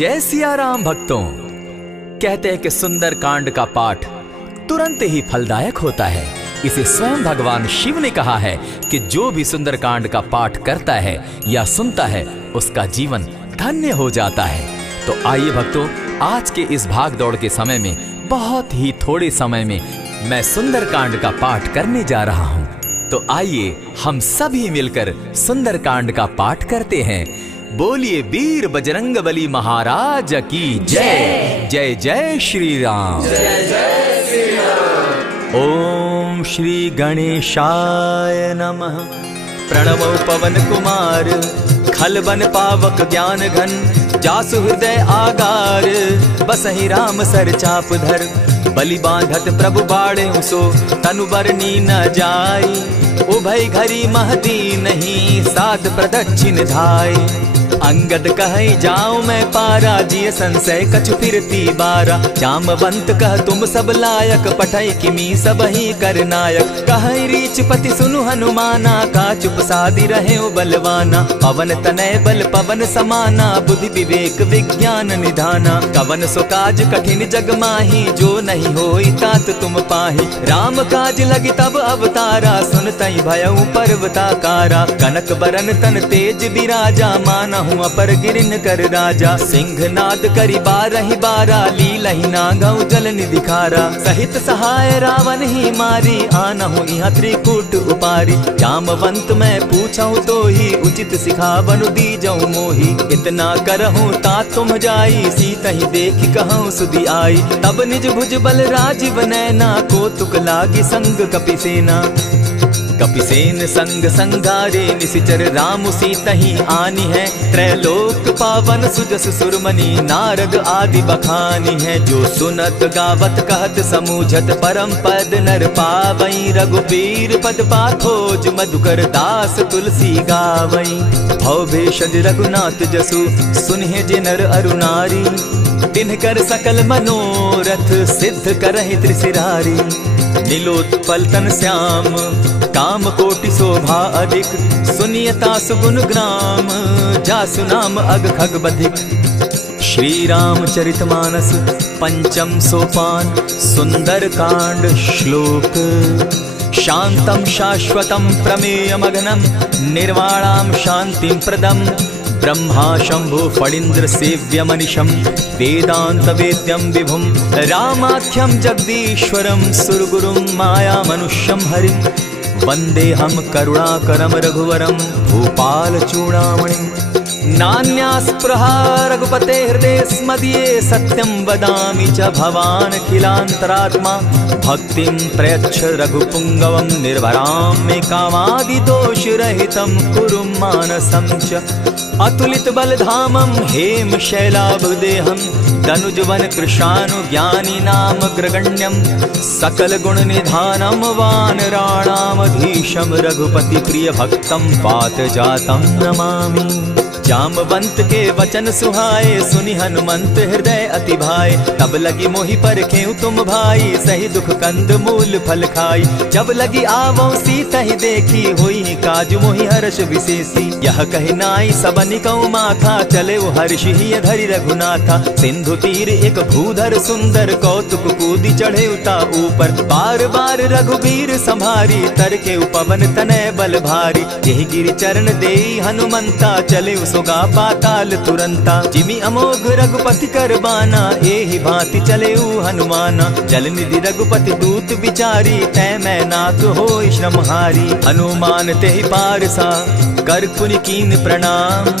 जय सिया राम भक्तों। कहते हैं कि सुंदर कांड का पाठ तुरंत ही फलदायक होता है। इसे स्वयं भगवान शिव ने कहा है कि जो भी सुंदर कांड का पाठ करता है या सुनता है उसका जीवन धन्य हो जाता है। तो आइए भक्तों, आज के इस भाग दौड़ के समय में बहुत ही थोड़े समय में मैं सुंदर कांड का पाठ करने जा रहा हूँ। तो आइए हम सभी मिलकर सुंदर कांड का पाठ करते हैं। बोलिए वीर बजरंगबली महाराज की जय। जय जय श्री राम। जय जय श्री राम। ओम श्री गणेशाय नमः। प्रणवो पवन कुमार खलबन पावक ज्ञान घन जासु हृदय आगार बसहि राम सर चाप धर बलि बांधत प्रभु बाड़े सो तनु बरनी न जाई उभय घरी महदी नहीं साध प्रदक्षिण धाय अंगद कहे जाऊं मैं पारा जिय संशय कछु फिरती बारा जामवंत कह तुम सब लायक पठै किमी सब ही कर नायक कहे रीच पति सुनु हनुमाना का चुप सादी रहे बलवाना पवन तनय बल पवन समाना बुद्धि विवेक विज्ञान निधाना कवन सो काज कठिन जग माही जो नहीं होई तात तुम पाही राम काज लगी तब अवतारा सुन तई भयउ पर्वताकारा कनक बरन तन तेज विराजा मानहु अपर गिरिन कर राजा सिंह नाद करी बारहि बारा लीलहि नागौ जल निधिखारा सहित सहाय रावण ही मारी आनहु इहाँ त्रिकूट उपारी जामवंत मैं पूछऊं तो ही उचित सिखावनु दीजऊं मोही इतना करहूं ता तुम जाई सीतहि देखि कहूं सुधि आई तब निज भुज बल राजीव नैना कौतुक लागी संग कपिसेना कपिसेन संग संगारे निसिचर राम सीतहि आनी है त्रैलोक पावन सुजस सुरमणि नारद आदि बखानी है जो सुनत गावत कहत समूझत परम पद नर पावई रघुबीर पद पाथोज मधुकर दास तुलसी गावई भव भेषज रघुनाथ जसु सुनहि जे नर अरु नारी तिनकर सकल मनोरथ सिद्ध करहि त्रिशिरारी नीलोत्पल तन श्याम काम कोटि शोभा अधिक सुनियता सुगुण ग्राम जासु नाम अग खग बधिक। श्री रामचरितमानस पंचम सोपान सुंदर कांड श्लोक शांतम शाश्वतम प्रमेयमघनम निर्वाणाम शांतिं प्रदम ब्रह्मा शंभु फणीन्द्र सेव्य मनिशम वेदांत वेद्यम विभुम रामाख्यम जगदीश्वरम सुरगुरुम माया मनुष्यम हरिम वंदे हम करुणाकरम रघुवरम भूपाल चूड़ामणिम नान्यास्पृहा रघुपते हृदय स्मदीये सत्यं वदामि च भवान् खिलान्तरात्मा भक्तिं प्रयच्छ रघुपुंगवं निर्भरां मे कामादिदोषरहितं कुरु मानसं च अतुलित बलधामं हेम शैलाभदेहं तनुजवन कृशानु ज्ञानी नाम ग्रगण्यं सकल गुण निधानं वानराणामधीशं रघुपति प्रिय भक्तं पात जातं नमामि। जामवंत के वचन सुहाए सुनि हनुमंत हृदय अति भाए तब लगी मोहि परखेउ तुम भाई सही दुख कंद मूल फल खाई जब लगी आवो सीतहि देखी होई काज मोहि हर्ष विशेषी यह कहि नाई सबनि कौ माथा चले हर्ष ही धरि रघुनाथा सिंधु तीर एक भूधर सुंदर कौतुक कूदी चढ़े उता ऊपर बार बार रघुबीर संभारी तर के पवन तनय बल भारी यही गिरि चरण देई हनुमंता चले सोगा पाताल तुरंता जिमि अमोघ रघुपति कर बाना एहि भांति चले हनुमाना जल निधि रघुपति दूत बिचारी तै मैं नाथ होई श्रमहारी हनुमान तेहि पारसा कर पुनि कीन प्रणाम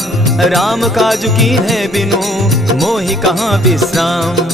राम काज कीन है बिनु मोहि कहाँ विश्राम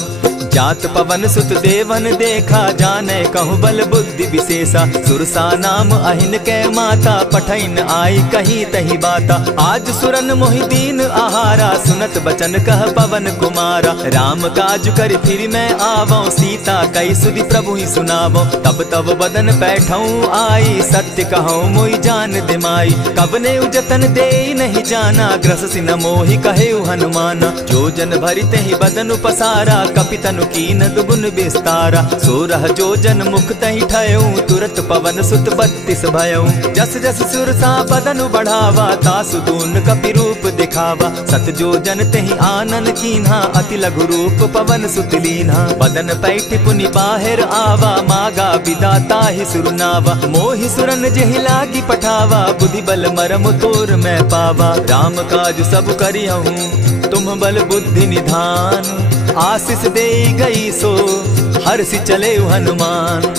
जात पवन सुत देवन देखा जाने कहु बल बुद्धि विशेषा सुरसा नाम अहिन कै माता पठैन आई कही तही बाता आज सुरन मोहि दीन आहारा सुनत बचन कह पवन कुमारा राम काज कर फिर मैं आवो सीता कई सुधि प्रभु ही सुनावो तब तब बदन बैठऊं आई सत्य कहूं मोहि जान दिमाई कबने उजतन दे नहीं जाना ग्रस सिन मोहि कहे हनुमाना जो जन भरित ही बदन पसारा कपितनु कीन दुगुन विस्तारा। 16 जोजन मुख तहि ठयऊं, तुरत पवन सुत 32 भयऊं। जस जस सुर सा बदन बढ़ावा, तासु दून कपि रूप दिखावा। 7 जोजन तेहि आनन कीन्हा, अति लघु रूप पवन सुत लीन्हा। बदन पैठ पुनि बाहिर आवा, मागा विदा ताहि सुरनावा। मोहि सुरन जेहि लागी पठावा, बुद्धि बल मरम तोर मैं पावा। राम काज सब करिहूँ, तुम बल बुद्धि निधान। आशीष दे गई सो हर्षि चले हनुमान।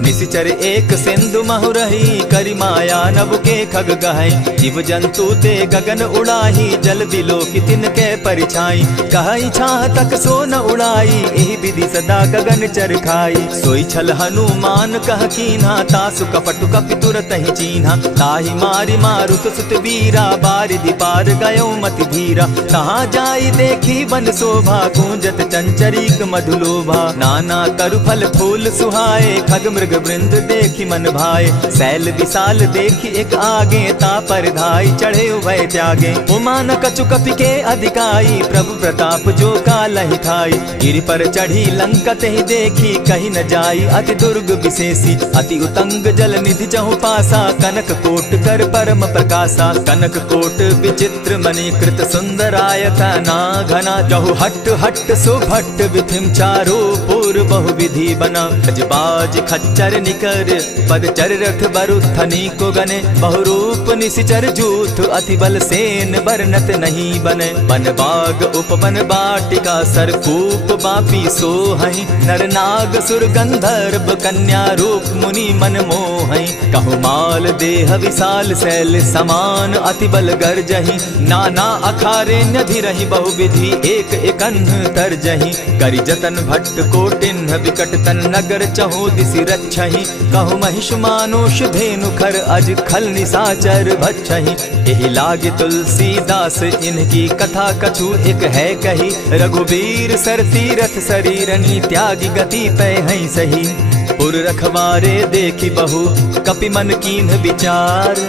निशिचर एक सिंधु महु रही, करि माया नभ के खग गहई। जीव जंतु ते गगन उड़ाही, जल बिलो की तिनके परिछाई। कहई छाह तक सो न उड़ाई, एहि विधि सदा गगन चर खाई। सोई छल हनुमान कह कीन्हा, तासु कपटु कपि तुरत ही चीन्हा। ताहि मारि मारुत सुत वीरा, बारिधि पार गयो मति धीरा। कहाँ जाई देखी वन शोभा, गूंजत चंचरीक मधुलोभा। नाना तरु फल फूल सुहाए, खग मृग वृंद देखी मन भाए। सैल विशाल देखी एक आगे, ता पर धाई चढ़े भय त्यागे। उमान कछु कपि के अधिकाई, प्रभु प्रताप जो कालहि खाई। गिरि पर चढ़ी लंका तेहि देखी, कहीं न जाई अति दुर्ग विशेषी। अति उतंग जल निधि जहु पासा, कनक कोट कर परम प्रकाशा। कनक कोट विचित्र मणि कृत सुंदरायत ना घना। जहु हट हट सुभट विधिम चारो पूर्व बहु विधि बना। खजबाज खच्चर निकर पदचर रथ बरुथनी को गने। बहुरूप निशिचर जूथ, अति बल सेन बरनत नहीं बने। बन बाग उपवन बाटिका, सरकूप बापी सोहई। नर नाग सुर गंधर्व कन्या, रूप मुनि मन मोहई। कहु माल देह विशाल शैल समान, अति बल गर्जही। नाना अखारे नधिरहि बहुविधि, एक एकन्ह तरजही। करि जतन भट्ट कोटिन्ह, विकट तन नगर चहु दिसि रक्षहि। कहु महिष मानुष धेनु खर, अज खल निशाचर भक्षहि। एहि लागे तुलसीदास, इनकी कथा कछु एक है कही। रघुबीर सर तीरथ शरीरनी, त्यागी गति पै हई सही। पुर रखवारे देखी बहु, कपि मन कीन्ह विचार।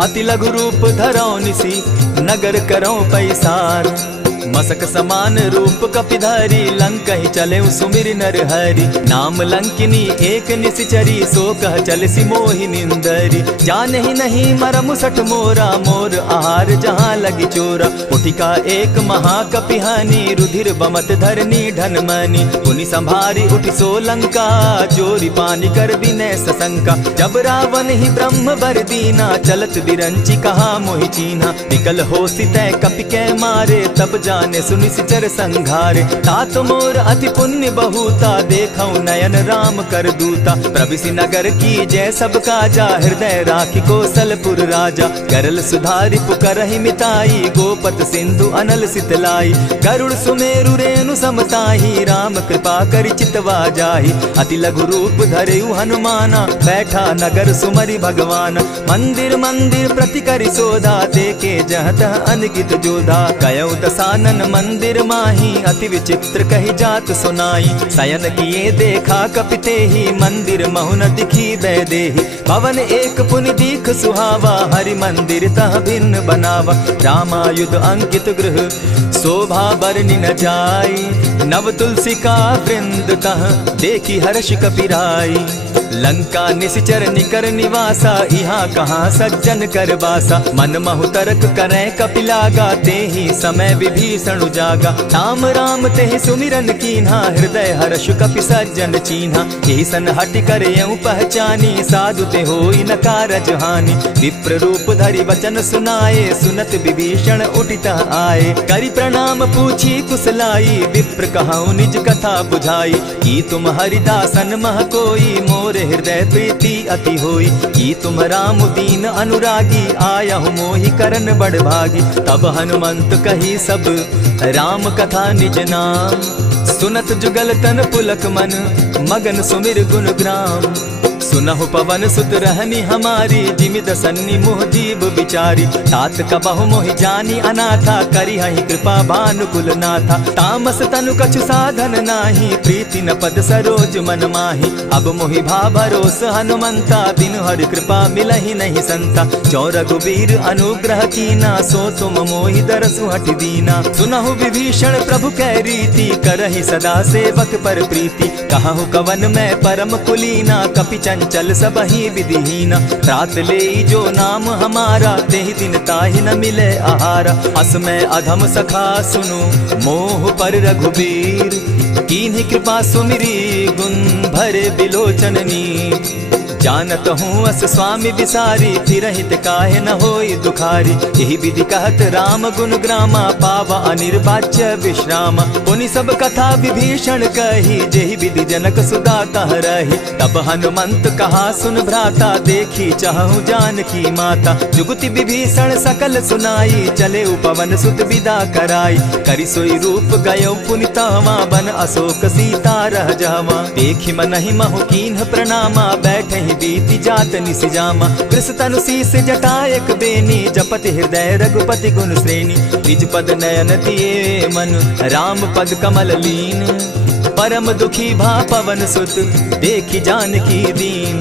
अति लघु रूप धरौ निसी, नगर करौ पैसार। मसक समान रूप कपिधारी, लंक ही चले सुमिर नर हरि। नाम लंकिनी एक निशिचरी, सो कह चल सी मोहि निंदरी। जाने ही नहीं मरम सठ मोरा, मोर आहार जहाँ लगी चोरा। उठिका एक महाकपिहानी, रुधिर बमत धरनी ढन मनी। पुनि संभारी उठि सो लंका, चोरी पानी कर विनय सशंका। जब रावण ही ब्रह्म बर दीना, चलत बिरंची कहा मोहि चीन्हा। निकल हो सितै कपि के मारे, तब जाने सुनि सिचर संघारे। तात मोर अति पुण्य बहुता, देखऊं नयन राम कर दूता। प्रविशि नगर की जय सब काजा, हृदय राखी कौशलपुर राजा। गरल सुधारि पुकरहि मिताई, गोपत सिंधु अनल सितलाई। गरुड़ सुमेरु रेणु समताही, राम कृपा करि चितवा जाहि। अति लघु रूप धरेउ हनुमाना, बैठा नगर सुमरि भगवान। मंदिर मंदिर प्रति करि सोधा, देखे जह तह अनगित जोधा। कयउ दसानन मंदिर माही, अति विचित्र कही जात सुनाई। शयन किए देखा कपिते ही, मंदिर महु न दिखी वैदेही। भवन एक पुनि दीख सुहावा, हरि मंदिर तह भिन्न बनावा। रामायुध अंकित गृह, शोभा बरनि न जाई। नव तुलसी का वृंद तह, देखी हर्ष कपिराई। लंका निशिचर निकर निवासा, यहाँ कहाँ सज्जन कर बासा। मन महु तरक करै कपिलागा, तेहि समय विभीषण उजागा। राम राम तेहि सुमिरन कीन्हा, हृदय हर्ष कपि सज्जन चीन्हा। एहि सन हटि कर यूं पहचानी, साधु ते होई न कारज हानि। विप्र रूप धरि वचन सुनाए, सुनत विभीषण उठित आए। करि प्रणाम पूछी कुशलाई, विप्र कहऊँ निज कथा बुझाई। की तुम हरिदासन मह कोई, मोर हृदय प्रीति अति होई। की तुम राम दीन अनुरागी, आयहु मोहि करन बड़ भागी। तब हनुमंत कही सब राम कथा निज नाम। सुनत जुगल तन पुलक मन, मगन सुमिर गुण ग्राम। सुनहु पवन सुत रहनी हमारी, जिमि दसन्नी मोह जीव विचारी। तात कबहु मोहि जानी अनाथा, करी हहि कृपा भानुकुल नाथा। तामस तनु कछु साधन नाही, प्रीति न पद सरोज मन माही। अब मोहि भा भरोस हनुमंता, बिनु हरि कृपा मिलहि नहीं संता। जो रघुबीर अनुग्रह कीना, सो तुम मोहि दरसु हठि दीना। सुनहु विभीषण प्रभु कै रीति, करहि सदा सेवक पर प्रीति। कहु कवन मैं परम कुलीना, कपि चंचल सबहि विधिहीना। त्रात लेई जो नाम हमारा, तेहि दिन ताहि न मिले आहारा। अस मैं अधम सखा सुनु, मोह पर रघुबीर। कीन्ही कृपा सुमिरी, गुण भरे बिलोचन नीर। जानत हूँ अस स्वामी विसारी, फिरहित काहे न होई दुखारी। यही विधि कहत राम गुण ग्रामा, पावा अनिर्वाच्य विश्रामा। पुनि सब कथा विभीषण कही, जेहि विधि जनक सुदा कह रही। तब हनुमंत कहा सुन भ्राता, देखी चाहूँ जानकी माता। जुगति विभीषण सकल सुनाई, चले पवन सुत विदा कराई। करि सोई रूप गयो पुनि तहवा, बन अशोक सीता रह जावा। देखी मनहि महु कीन्ह प्रणामा, बैठे बीती जात निसिजामा। कृष तनु शीस जटायक बेनी, जपति हृदय रघुपति गुण श्रेणी। निज पद नयन दिए मन, राम पद कमल लीन। परम दुखी भा पवन सुत, देखी जानकी दीन।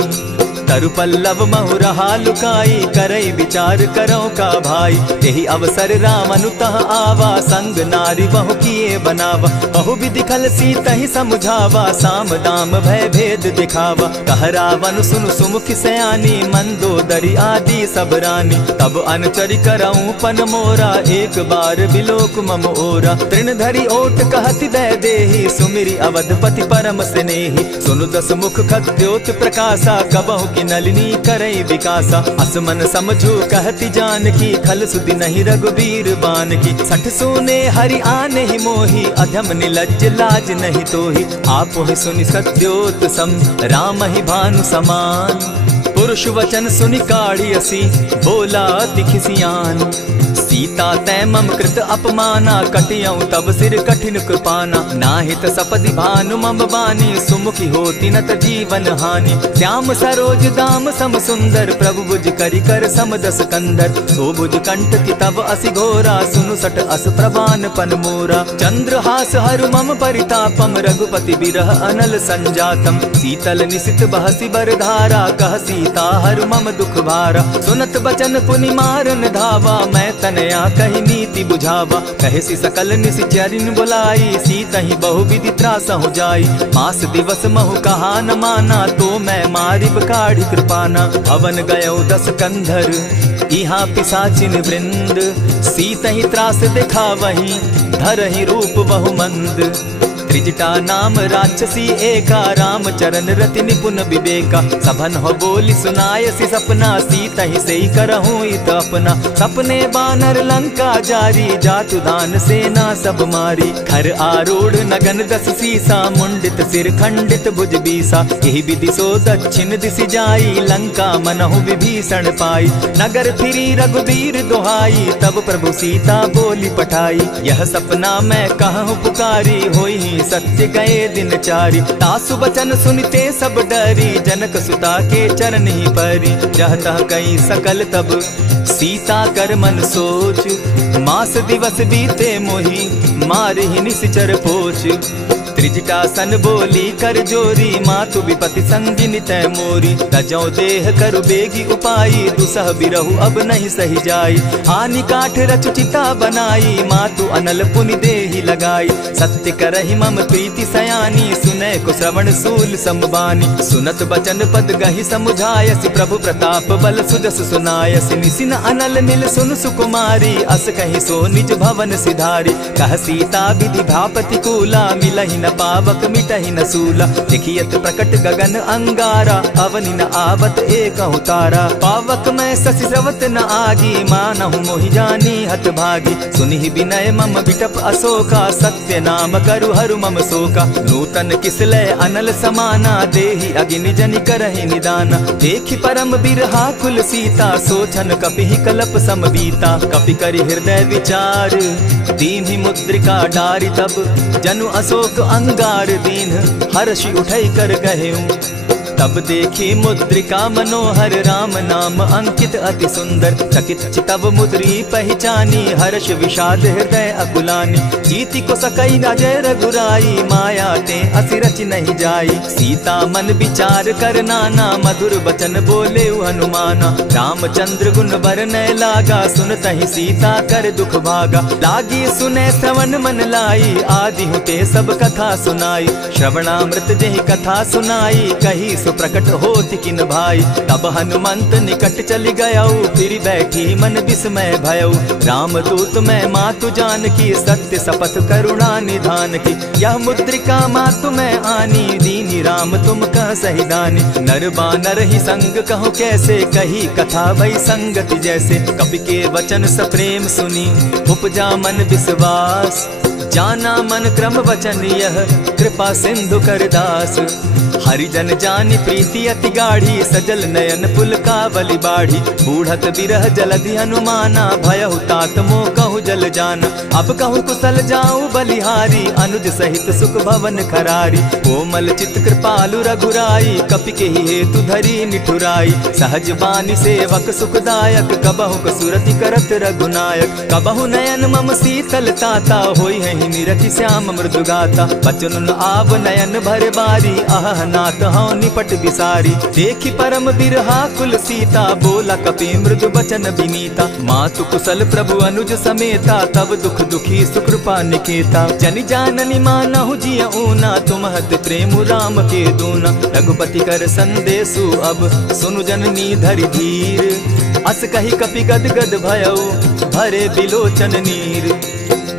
तरु पल्लव महु रहा लुकाई, करई विचार करो का भाई। यही अवसर राम अनुतः आवा, संग नारी बहु किए बनावा। बहु विधि खल सीतहि समझावा, साम दाम भय भेद दिखावा। कह रावण सुनु सुमुख सयानी, मंदोदरी आदि सब रानी। तब अनुचरि करऊं पन मोरा, एक बार बिलोक मम ओरा। तृण धरि ओट कहति दय देहि, सुमिरि अवधपति परम स्नेही। सुनु दस मुख खद्योत प्रकाशा, कबहु की नलिनी करई विकासा। असमन समझो कहती जानकी, खल सुधि नहीं रघुबीर बान की। सठ सोने हरि आने ही मोही, अधम निलज्ज लाज नहीं तोही। आप ही सुनि सत्योत सम, राम ही भानु समान। पुरुष वचन सुनि काढ़ियसी, बोला अति खिसियान। सीता तै मम कृत अपमाना, कटियऊं तब सिर कठिन कृपाना। नाहित सपदि भानु मम बानी, सुमुखी होती नत जीवन हानि। श्याम सरोज दाम सम सुंदर, प्रभु भुज करि कर सम दस कंदर। सो भुज कंठ की तब असि घोरा, सुनु सट अस प्रवान पन मोरा। चंद्रहास हरु मम परितापम, रघुपति बिरह अनल संजातम। शीतल निशित बहसी बर धारा, कह सीता हरु मम दुख भारा। सुनत बचन पुनि मारन धावा, मैं तनया कही नीति बुझावा। कहे सी सकल निशिचरिन बुलाई, सीतहि बहु विधि त्रास हो जाई। मास दिवस महु कहा न माना, तो मैं मारिब काढ़ी कृपाना। भवन गयो दस कंधर, इहाँ पिशाचिन वृंद। सीतहि त्रास दिखावहि, धरहि रूप बहु मंद। त्रिजटा नाम राक्षसी एका, राम चरण रति निपुण विवेका। सभन हो बोली सुनायसी सपना, सीतहि सेई करहूँ इत अपना। सपने बानर लंका जारी, जातु दान सेना सब मारी। खर आरूढ़ नगन दस सीसा, मुंडित सिर खंडित भुज बीसा। यही विधि सो दक्षिण दिशि जाई, लंका मनहु विभीषण पाई। नगर फिरी रघुबीर दुहाई, तब प्रभु सीता बोली पठाई। यह सपना मैं कहूँ पुकारी, होई सत्य गए दिन चारी। तासु बचन सुनते सब डरी, जनक सुता के चरण ही परी। जहतः कई सकल तब सीता कर मन सोच, मास दिवस बीते मोही, मारे ही निश्चर पोच। त्रिजटा सन बोली कर जोरी, मातु विपति संगिनी तै मोरी। तजौ देह करु बेगी उपाई, दुसह बिरहु अब नहीं सही जाई। हानि काठ रच चिता बनाई, मातु अनल पुनि देहि लगाई। सत्य करहि मम प्रीति सयानी, सुनै को श्रवण सूल समबानी। सुनत बचन पद गहि समुझायसि, प्रभु प्रताप बल सुजस सुनायसि। निसिन अनल नील सुन सुकुमारी, अस कहि सो निज भवन सिधारी। कह सीता विधि भापति कूला, मिलहि न पावक मिटहि न सूला। देखियत प्रकट गगन अंगारा, अवनि न आवत एकहु तारा। पावक मैं शशि स्रवत न आगी, मानहु मोहि जानी हत भागी। सुनिहि विनय मम बिटप अशोका, सत्य नाम करु हरु मम शोका। नूतन किसलय अनल समाना, देहि अगिनि जनि करहि निदाना। देखि परम बिरहा कुल सीता, सोचन कपिहि कलप सम बीता। कपि करि हृदय विचार, दीन्हि मुद्रिका डारि। तब जनु अशोक अंगार दीन, हर्षि उठै कर गहेऊ। तब देखी मुद्रिका मनोहर राम नाम अंकित अति सुंदर। चकित चितव मुद्री पहचानी हर्ष विषाद हृदय अकुलानी। जीति को सकई अजय रघुराई माया ते असि रच नहीं जाई। सीता मन विचार कर नाना मधुर बचन बोले हनुमाना। रामचंद्र गुण बरनय लागा सुनतहि सीता कर दुख भागा। लागी सुने श्रवण मन लाई आदि हुते सब कथा सुनाई। श्रवणामृत जेहि कथा सुनाई कही सुप्रकट होति किन भाई। तब हनुमंत निकट चली गयऊ फिर बैठी मन विस्मय भयऊ। रामदूत मैं मातु जानकी सत्य शपथ करुणा निधान की। यह मुद्रिका मातु मैं आनी दीनी राम तुम कह सही दानी। नर बानर ही संग कहो कैसे कही कथा भई संगति जैसे। कपि के वचन सप्रेम सुनी उपजा मन विश्वास। जाना मन क्रम वचन यह कृपा सिंधु कर दास। हरिजन जानी प्रीति अति गाढ़ी सजल नयन पुलकावली बाढ़ी। बूढ़त बिरह जलधि हनुमाना भयहु तात मोह कहु जल जाना। अब कहु कुशल जाऊं बलिहारी अनुज सहित सुख भवन खरारी। कोमल चित कृपालु रघुराई कपि के ही हेतु धरी निठुराई। सहज बानी सेवक सुखदायक कबहु कसुरति करत रघुनायक। कबहु नयन मम शीतल ताता होई है निरखि श्याम मृदु गाता। बचन आव नयन भर बारी आह नाथ हौ निपट विसारी। देखी परम बिरहा कुल सीता बोला कपि मृदु बचन विनीता। मातु कुशल प्रभु अनुज समेता तब दुख दुखी सुकृपा निकेता। जनि जाननी मानहु जिय ऊना तुम्हत प्रेम राम के दूना। रघुपति कर संदेशु अब सुनु जननी धरि धीर। अस कही कपि गद गद भयऊ भरे बिलोचन नीर।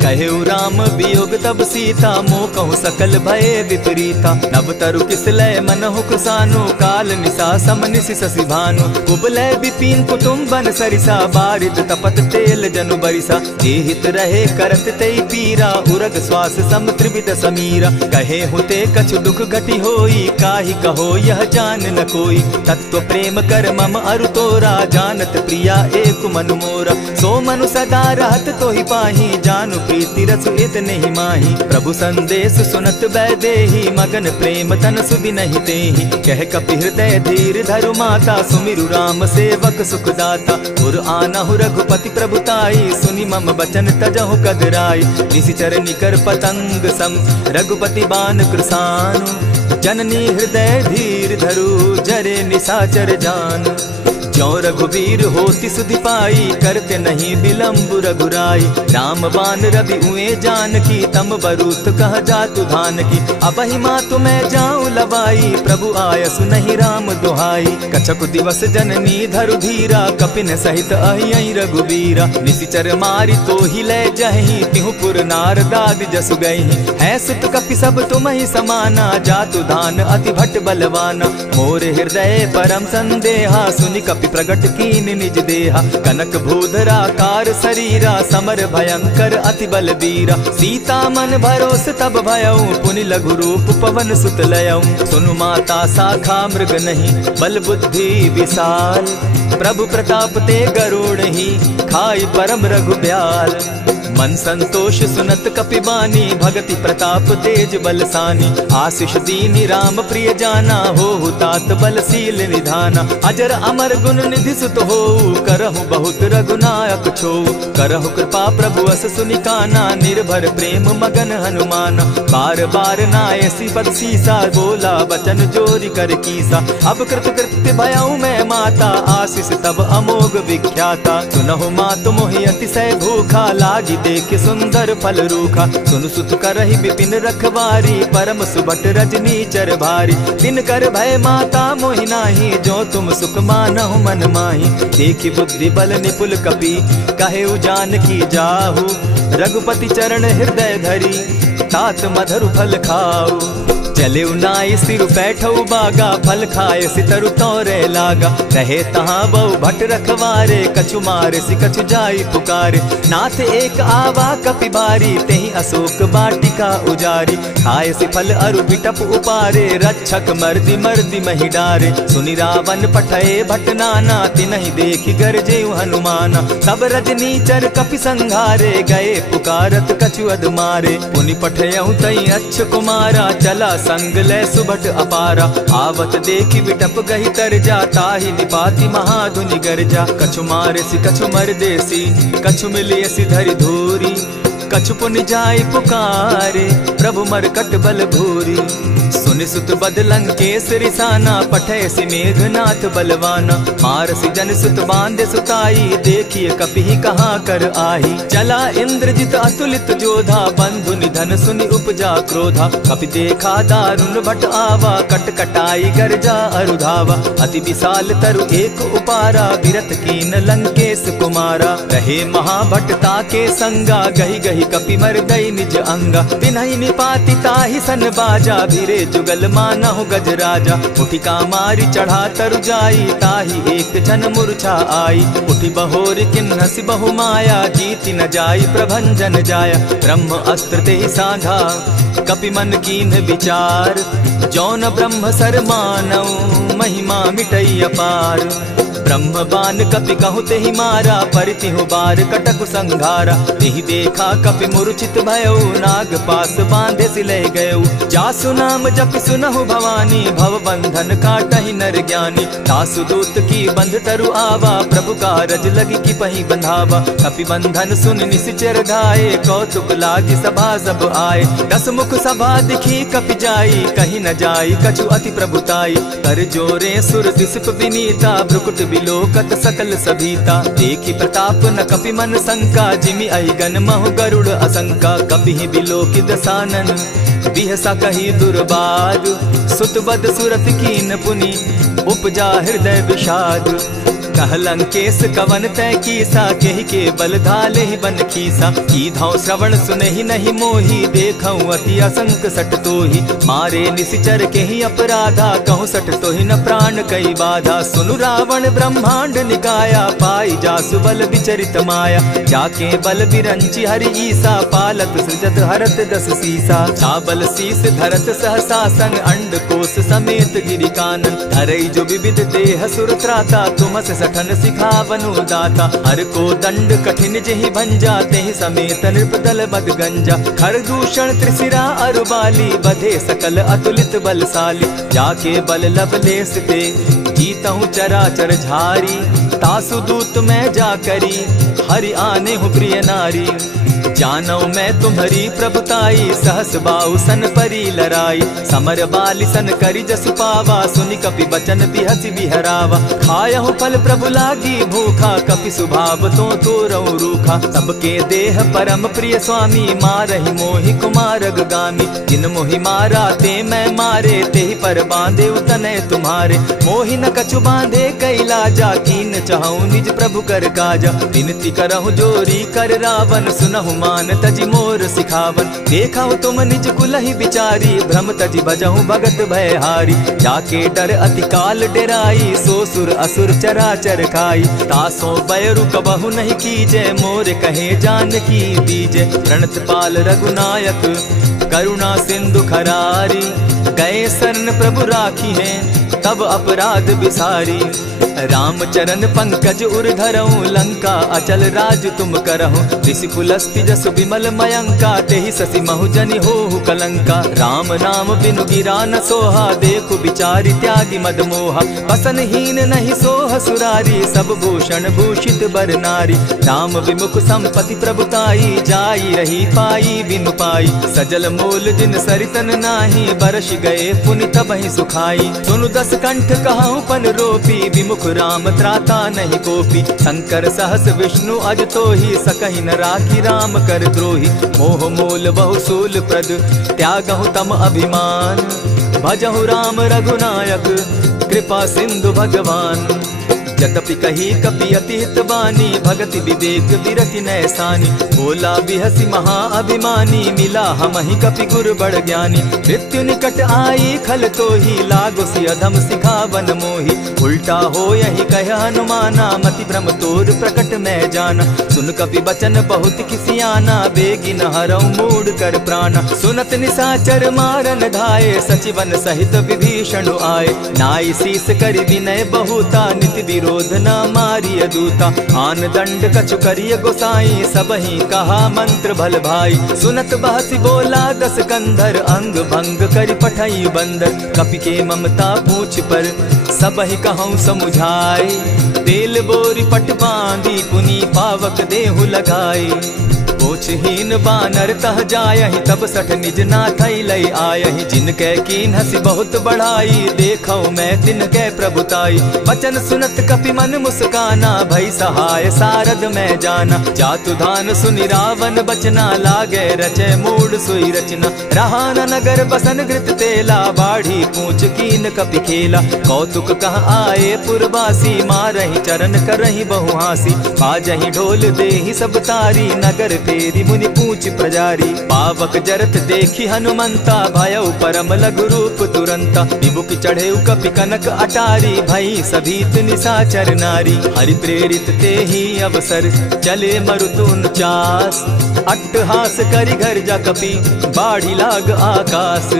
कहेउ राम वियोग तब सीता मोह कहु सकल भय विपरीता। नव तरु किसलय मनहु कुसानु काल निशा सम निशि शशि भानु। उबलय विपिन कुटुम्बन सरिसा बारिद तपत तेल जनु बरिसा। जे हित रहे करत तेई पीरा उरग श्वास सम त्रिविध समीरा। कहे हुते कछु दुख घटी होई काहि कहो यह जान न कोई। तत्व प्रेम कर मम अरु तोरा जानत प्रिया एक मनु मोरा। सो मनु सदा रहत तोहि पाही जानु प्रीति रस इतने ही माही। प्रभु संदेश सुनत वैदेही मगन प्रेम तन सुधि नहीं तेहि। कह कपि हृदय धीर धरु माता सुमिरु राम सेवक सुखदाता। उर आनहु रघुपति प्रभुताई सुनि मम बचन तजहु कदराई। निशिचर निकर पतंग सम रघुपति बान कृसानु। जननी हृदय धीर धरु जरे निशाचर जान। ज्यों रघुवीर होति सुधि पाई करते नहीं विलम्ब रघुराई। राम बान रवि उए जानकी तम बरूत कह जातु धान की। अबहि मातु मैं जाऊं लवाई प्रभु आयसु नहीं राम दुहाई। कछक दिवस जननी धरु धीरा कपिन सहित अहियहि रघुवीरा। निशिचर मारी तो ही ले जहि तिहु पुर नार दाग जसु गई। है सुत कपि सब तुम ही समाना जातु धान अति भट बलवाना। मोर हृदय परम संदेहा सुनि कपि प्रगट कीन निज देहा। कनक भूधराकार शरीरा समर भयंकर अति बल बीरा। सीता मन भरोस तब भयऊ पुनि लघु रूप पवन सुत लयऊ। सुनु माता शाखा मृग नहीं बल बुद्धि विशाल। प्रभु प्रताप ते गरुड़ ही खाई परम रघुब्याल। मन संतोष सुनत कपि बानी भगति प्रताप तेज बलसानी। आशीष दीनी राम प्रिय जाना हो तात बलशील निधाना। अजर अमर गुण निधि सुत हो करहु बहुत रघुनायक छो। करहु कृपा प्रभु अस सुनि काना निर्भर प्रेम मगन हनुमाना। बार बार नायसी पद सीसा बोला बचन जोरी कर कीसा। अब कृत कृत्य भयऊ मैं माता आशीष तब अमोघ विख्याता। सुनहु मातु मोहि अतिशय भूखा लागी देख सुंदर फल रूखा। सुनु सुत करहि विपिन रखवारी परम सुबट रजनी चर भारी। दिन कर भय माता मोहि नाही जो तुम सुख मानहु मन माही। देखी बुद्धि बल निपुल कपि कहेउ जानकी जाहु। रघुपति चरण हृदय धरी तात मधुर फल खाऊ। चलेउ नाई सिर बैठऊ बागा फल खाए सितरु तोरे लागा। रहे तहाँ बहु भट रखवारे कछु मारे सि कछु जाई पुकारे। नाथ एक आवा कपि बारी तेहि ही अशोक बाटिका उजारी। खाए सी फल अरु बिटप उपारे, रक्षक मर्दी मर्दी मही डारे। सुनि रावण पठये भट नाना, तिनहि देखि गरजे हनुमाना। सब रजनीचर कपि संघारे, गए पुकारत कछु अध मारे। पुनि पठयहु तई अच्छ कुमारा, चला संग लै सुभट अपारा। आवत देखि बिटप गहि तर जा, ताहि निपाति महाधुनि गर्जा। कछु मारेसी कछु मरदेसी, कछु मिलियसी धरि धूरी। कछु पुनि जाय पुकारे, प्रभु मरकट बल भूरी। सुनि सुत बद लंकेश रिसाना, पठयसि मेघनाथ बलवाना। मारसि जन सुत बांधे सुताई, देखिए कपिहि कहाँ कर आही। चला इंद्रजित अतुलित जोधा, बंधु निधन सुनि उपजा क्रोधा। कपि देखा दारुण भट आवा, कट कटाई गर्जा अरुधावा। अति विशाल तरु एक उपारा, विरत कीन लंकेश कुमारा। रहे महाभट ताके संगा, गही गही कपि मरदई निज अंगा। तिन्हि निपाति ताहि सन बाजा, भिरे जुगल मानहु गजराजा। उठि कामारी चढ़ा तरु जाई, ताहि एक जन मूर्छा आई। उठि बहोर किन्हसि बहु माया, जीति न जाई प्रभंजन जाया। ब्रह्म अस्त्र तेहि साधा, कपि मन कीन्ह विचार। जौन ब्रह्म सर मानौ, महिमा मिटई अपार। ब्रह्म बान कपि कहु तेहि मारा, परितिहु बार कटक संघारा। तेहि देखा कपि मूर्छित भयो, नाग पास बांधे सिलह गयो। जासु नाम जपि सुनहु भवानी, भव बंधन काटहि नर ज्ञानी। तासु दूत की बंध तरु आवा, प्रभु कारज लगी की पही बंधावा। कपि बंधन सुन निसिचर धाये, कौतुक लागी सभा सब आए। दस मुख सभा दिखी कपि जाई, कहीं न जाई कछु अति प्रभुताई। कर जोरे सुर दिसप विनीता, भ्रुकुट बिलोकत सकल सभीता। देखी प्रताप न कपि मन शंका, जिमि अहिगन महु गरुड़ असंका। कपि बिलोकि दसानन, बिहसा कही दुर्बाद। सुत बद सुरत कीन पुनि, उपजा हृदय विषाद। कह लंकेश कवन तै कीसा, केहि के बल धाले ही बन खीसा। कीधौ श्रवण सुनहि नहीं मोही, देखऊं अति असंक सट तोही। मारे निसिचर केहि अपराधा, कहूँ सट तोहि न प्राण कई बाधा। सुनु रावण ब्रह्मांड निकाया, पाई जासु बल विचरित माया। जाके बल बिरंची हरि ईसा, पालत सृजत हरत दस सीसा। चाबल शीस धरत सहसासन, अंड कोश समेत गिरि कानन। धरई जो विविध देह सुर त्राता, तुमस सठन सिखावनु दाता। हर को दंड कठिन जेहि भंजा, तेहि समेत नृप दल बद गंजा। खरदूषण त्रिशिरा अरुबाली, बधे सकल अतुलित बलशाली। जाके बल लवलेस ते, जीतहु चराचर झारी। तासु दूत मैं जा करी, हरि आने हूँ प्रिय नारी। जानौ मैं तुम्हारी प्रभुताई, सहस बाहु सन परी लराई। समर बाली सन करी जसु पावा, सुनि कपि बचन बिहसि बिहरावा। खायहु फल प्रभु लागी भूखा, कपि सुभाव तो तोरऊ रूखा। सबके देह परम प्रिय स्वामी, मारहि मोहि कुमारग गामी। जिन मोहि मारा ते मैं मारे, तेहि पर बांधे उतने तुम्हारे। मोहि न कछु बांधे कैलाजा, कीन चाहूं निज प्रभु कर काजा। विनती करहु जोरी कर रावण, सुनहु मान तजि मोर सिखावन। देखा तुम निज कुलहि बिचारी, भ्रम तजि भजहु भगत भयहारी। जाके डर अति काल डेराई, सो सुर असुर चराचर खाई। तासो बैरु कबहु नहीं कीजे, मोर कहे जानकी दीजे। प्रणत पाल रघुनायक, करुणा सिंधु खरारी। गए शरण प्रभु राखी हैं, तब अपराध बिसारी। राम चरण पंकज उर धरऊं, लंका अचल राज तुम करहूं। ऋषि पुलस्ति जस विमल मयंका, तेहि ससि महु जनि होहु कलंका। राम नाम बिनु गिरा न सोहा, देखु बिचारी त्यागी मद मोहा। बसन हीन नहीं सोह सुरारी, सब भूषण भूषित बर नारी। राम विमुख संपति प्रभुताई, जाई रही पाई बिनु पाई। सजल मोल जिन सरितन नाही, बरस गए पुनि तबहि सुखाई। सुनु दस कंठ कहूँ पन रोपी, विमुख राम त्राता नहीं कोपी। शंकर सहस विष्णु अज तोहि, सकहि न राखी राम कर द्रोही। मोह मोल बहु सूल प्रद, त्यागहु तम अभिमान। भजहु राम रघुनायक, कृपा सिंधु भगवान। यद्यपि कही कपि अति हित बानी, भगति विवेक विरति नैसानी। बोला बिहसी महा अभिमानी, मिला हमहि कपि गुर बड़ ज्ञानी। मृत्यु निकट आई खल तो ही, लागो सि अधम सिखावन मोही। उल्टा हो यही कह हनुमाना, मति भ्रम तोर प्रकट मैं जाना। सुन कपि बचन बहुत किसियाना, बेगिन हरऊ मूड कर प्राणा। सुनत निशाचर मारन धाये, सचिवन सहित विभीषण आए। नाई शीस करि विनय बहुता, नित विरोध न मारिय दूता। आन दंड कछु करिय गोसाई, सबहि कहा मंत्र भल भाई। सुनत बहसी बोला दस कंधर, अंग भंग करि पठई बंदर। कपि के ममता पूछ पर, सबहि कहूँ समुझाई। तेल बोरी पट बांधी, पुनि पावक देहु लगाई। पूछहीन बानर तह जायहि, तब सठ निज नाथई लई आयहि। जिनके कीन हसी बहुत बढ़ाई, देखौ मैं तिनके प्रभुताई। बचन सुनत कपि मन मुस्काना, भई सहाय सारद मैं जाना। जातु धान सुनि रावण बचना, लागे रचे मूड सोई रचना। रहा न नगर बसन घृत तेला, बाढ़ी पूछ कीन कपि खेला। कौतुक कह आए पुरवासी, मारहि चरण करहि बहु हासी। बाजहि ढोल देहि सब तारी, नगर फेरी मुनि पूछ प्रजारी। पावक जरत देखी हनुमंता, भयउ परम लघु रूप तुरंता। विमुख चढ़े कपि कनक अटारी, भई सभीत निशाचर नारी। हरि प्रेरित ते ही अवसर, चले मरुतु 49। अट्टहास करि घर जा कपि, बाढ़ी लाग आकाश।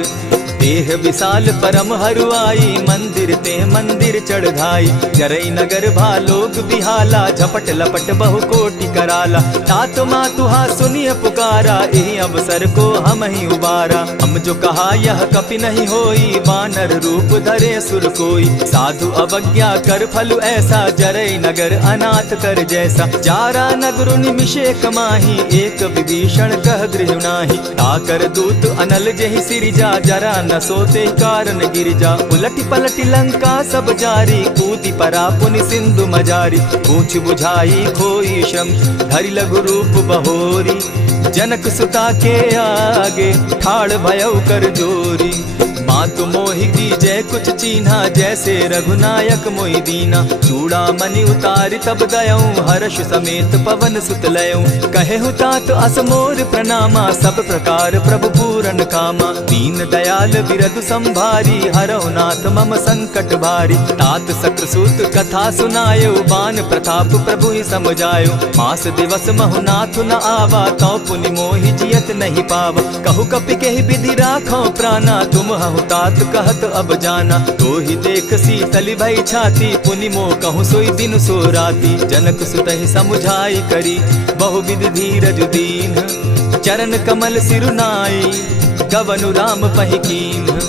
देह विशाल परम हरुआई, मंदिर ते मंदिर चढ़ाई। जरई नगर भालोग बिहाला, झपट लपट बहु कोटि कराला। तात मातुहा सुनिय पुकारा, एहि अवसर को हम ही उबारा। हम जो कहा यह कपि नहीं होई, वानर रूप धरे सुर कोई। साधु अवज्ञा कर फल ऐसा, जरई नगर अनाथ कर जैसा। जारा नगर निमिषे कमाही, एक विभीषण कह गृह नाही। ताकर दूत अनल जेहि सिरिजा, जरा न सोते कारण गिरिजा। उलटी पलटी लंका सब जारी, कूदी परा पुनि सिंधु मजारी। पूछ बुझाई खोई श्रम, धरि लघु रूप बहोरी। जनक सुता के आगे, ठाड़ भयउ कर जोरी। मातु मोहि दीजै कुछ चीन्हा, जैसे रघुनायक मोहि दीना। चूड़ा मणि उतारि तब दयऊं, हर्ष समेत पवन सुत लयऊं। कहे तात अस मोर प्रणामा, सब प्रकार प्रभु पूरन कामा। दीन दयाल बिरदु संभारी, हरौ नाथ मम संकट भारी। तात सक्रसूत कथा सुनायो, बान प्रताप प्रभु ही समझायो। मास दिवस महु नाथ न आवा, तौ पुनि मोहि जियत नहीं पावा। कहु कपि केहि विधि राखो प्राणा, तुम हहु तात कहत अब जाना। तो ही देख शीतल भई छाती, पुनि मोह कहूँ सोई दिन सो राती। जनक सुतहि समुझाई करी, बहु विधि धीरज दीन। चरण कमल सिरुनाई, गवनु राम पहि कीन।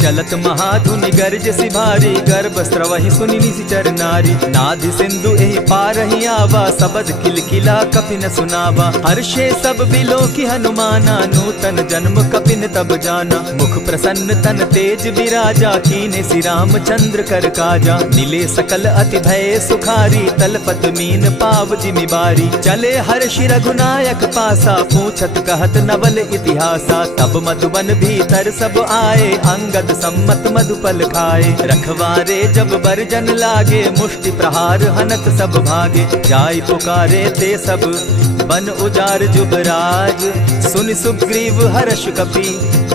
चलत महाधुनि गर्ज सिभारी, गर्भ स्रवहि सुनि निशिचर नारी। नाधि सिंधु एहि पारहि आवा, सबद किलकिला कपि न सुनावा। हर्षे सब बिलोकी हनुमाना, नूतन जन्म कपि न तब जाना। मुख प्रसन्न तन तेज विराजा, कीने सि रामचंद्र कर काजा। मिले सकल अति भय सुखारी, तलपत मीन पाव जिमि बारी। चले हर्षि रघुनायक पासा, पूछत कहत नवल इतिहासा। तब मधुबन भीतर सब आए, अंगद सम्मत मधुपल खाए। रखवारे जब बरजन लागे, मुष्टि प्रहार हनत सब भागे। जाय पुकारे ते सब, बन उजार जुबराज। सुनि सुग्रीव हर्ष कपि,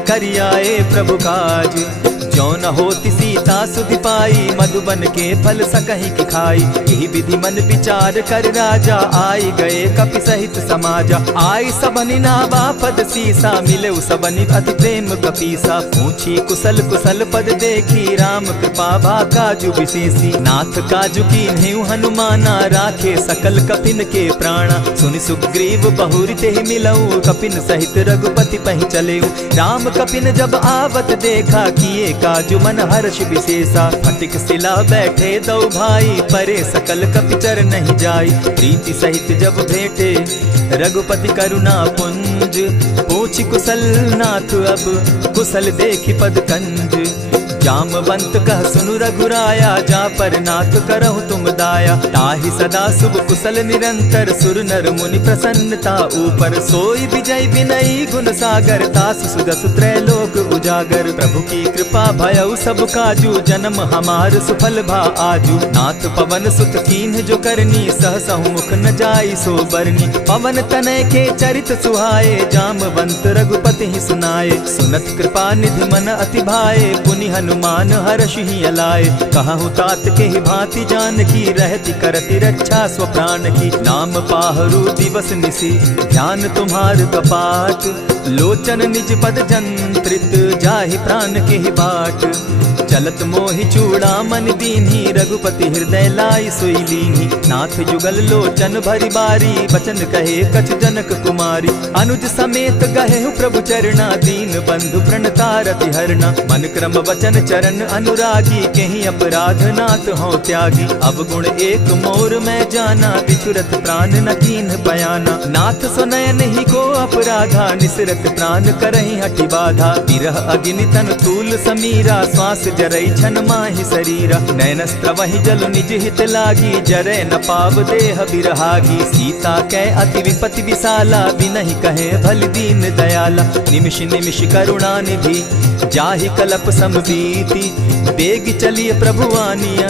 करियाए प्रभु काज। जो न होती सीता सुधि पाई, मधुबन के फल सकहि कि खाई। यही विधि मन विचार कर राजा, आई गए कपि सहित समाजा। आई सबनि नावा पद सीसा, मिले सबनि अति प्रेम कपीसा। पूछी कुशल कुशल पद देखी, राम कृपा भा काजु विशेषी। नाथ काजु कीन्हेउ हनुमाना, राखे सकल कपिन के प्राणा। सुनि सुग्रीव बहुरि तेहि मिलऊ, कपिन सहित रघुपति पहि चलेऊ। राम कपिन जब आवत देखा, किए काजु मन हर्ष विशेषा। फटिक सिला बैठे दो भाई, परे सकल कपि चर नहीं जाई। प्रीति सहित जब भेटे, रघुपति करुणा पुंज। पूछि कुशल नाथ अब, कुशल देखि पद कंज। जामवंत कह सुनु रघुराया, जा पर नाथ करहु तुम दाया। ताहि सदा शुभ कुशल निरंतर, सुर नर मुनि प्रसन्नता ऊपर। सोई विजय विनयी गुण सागर, तास सुदस त्रैलोक उजागर। प्रभु की कृपा भयउ सब काजू, जन्म हमार सुफल भा आजू। नाथ पवन सुत कीन्ह जो करनी, सहसहु मुख न जाई सो बरनी। पवन तनय के चरित सुहाए, जामवंत रघुपति ही सुनाए। सुनत कृपा निधि मन अति भाए, पुनि हनुमान हर्षि अलाए। कहूँ तात के ही भांति जानकी, रहती करती रक्षा स्व प्राण की। नाम पाहरु दिवस निसी, ध्यान तुम्हार कपाट। लोचन निज पद जंत्रित, जाहि प्राण के ही बाट। चलत मोहि चूड़ामणि दीन्ही, रघुपति हृदय लाई सोई लीन्ही। नाथ जुगल लोचन भरी बारी, बचन कहे कछ जनक कुमारी। अनुज समेत गहेहु प्रभु चरणा, दीन बंधु प्रणतारति हरना। मन क्रम वचन चरण अनुरागी, केहि अपराध नाथ हो त्यागी। अब गुण एक मोर मैं जाना, बिछुरत प्राण न कीन्ह बयाना। नाथ सुनयन ही को अपराधा, निसरत प्राण करहि हठि बाधा। विरह अग्नि तन तूल समीरा, श्वास जरई छन माहि शरीरा। नैनस्त्र वही जल निज हित लागी, जरै न पाव देह बिरहागी। सीता कै अति विपति विशाला, बिनहि कहे भल दीन दयाला। निमिष निमिष करुणा निधि, जाहि कलप समबीति। बेग चलिए प्रभु आनिया,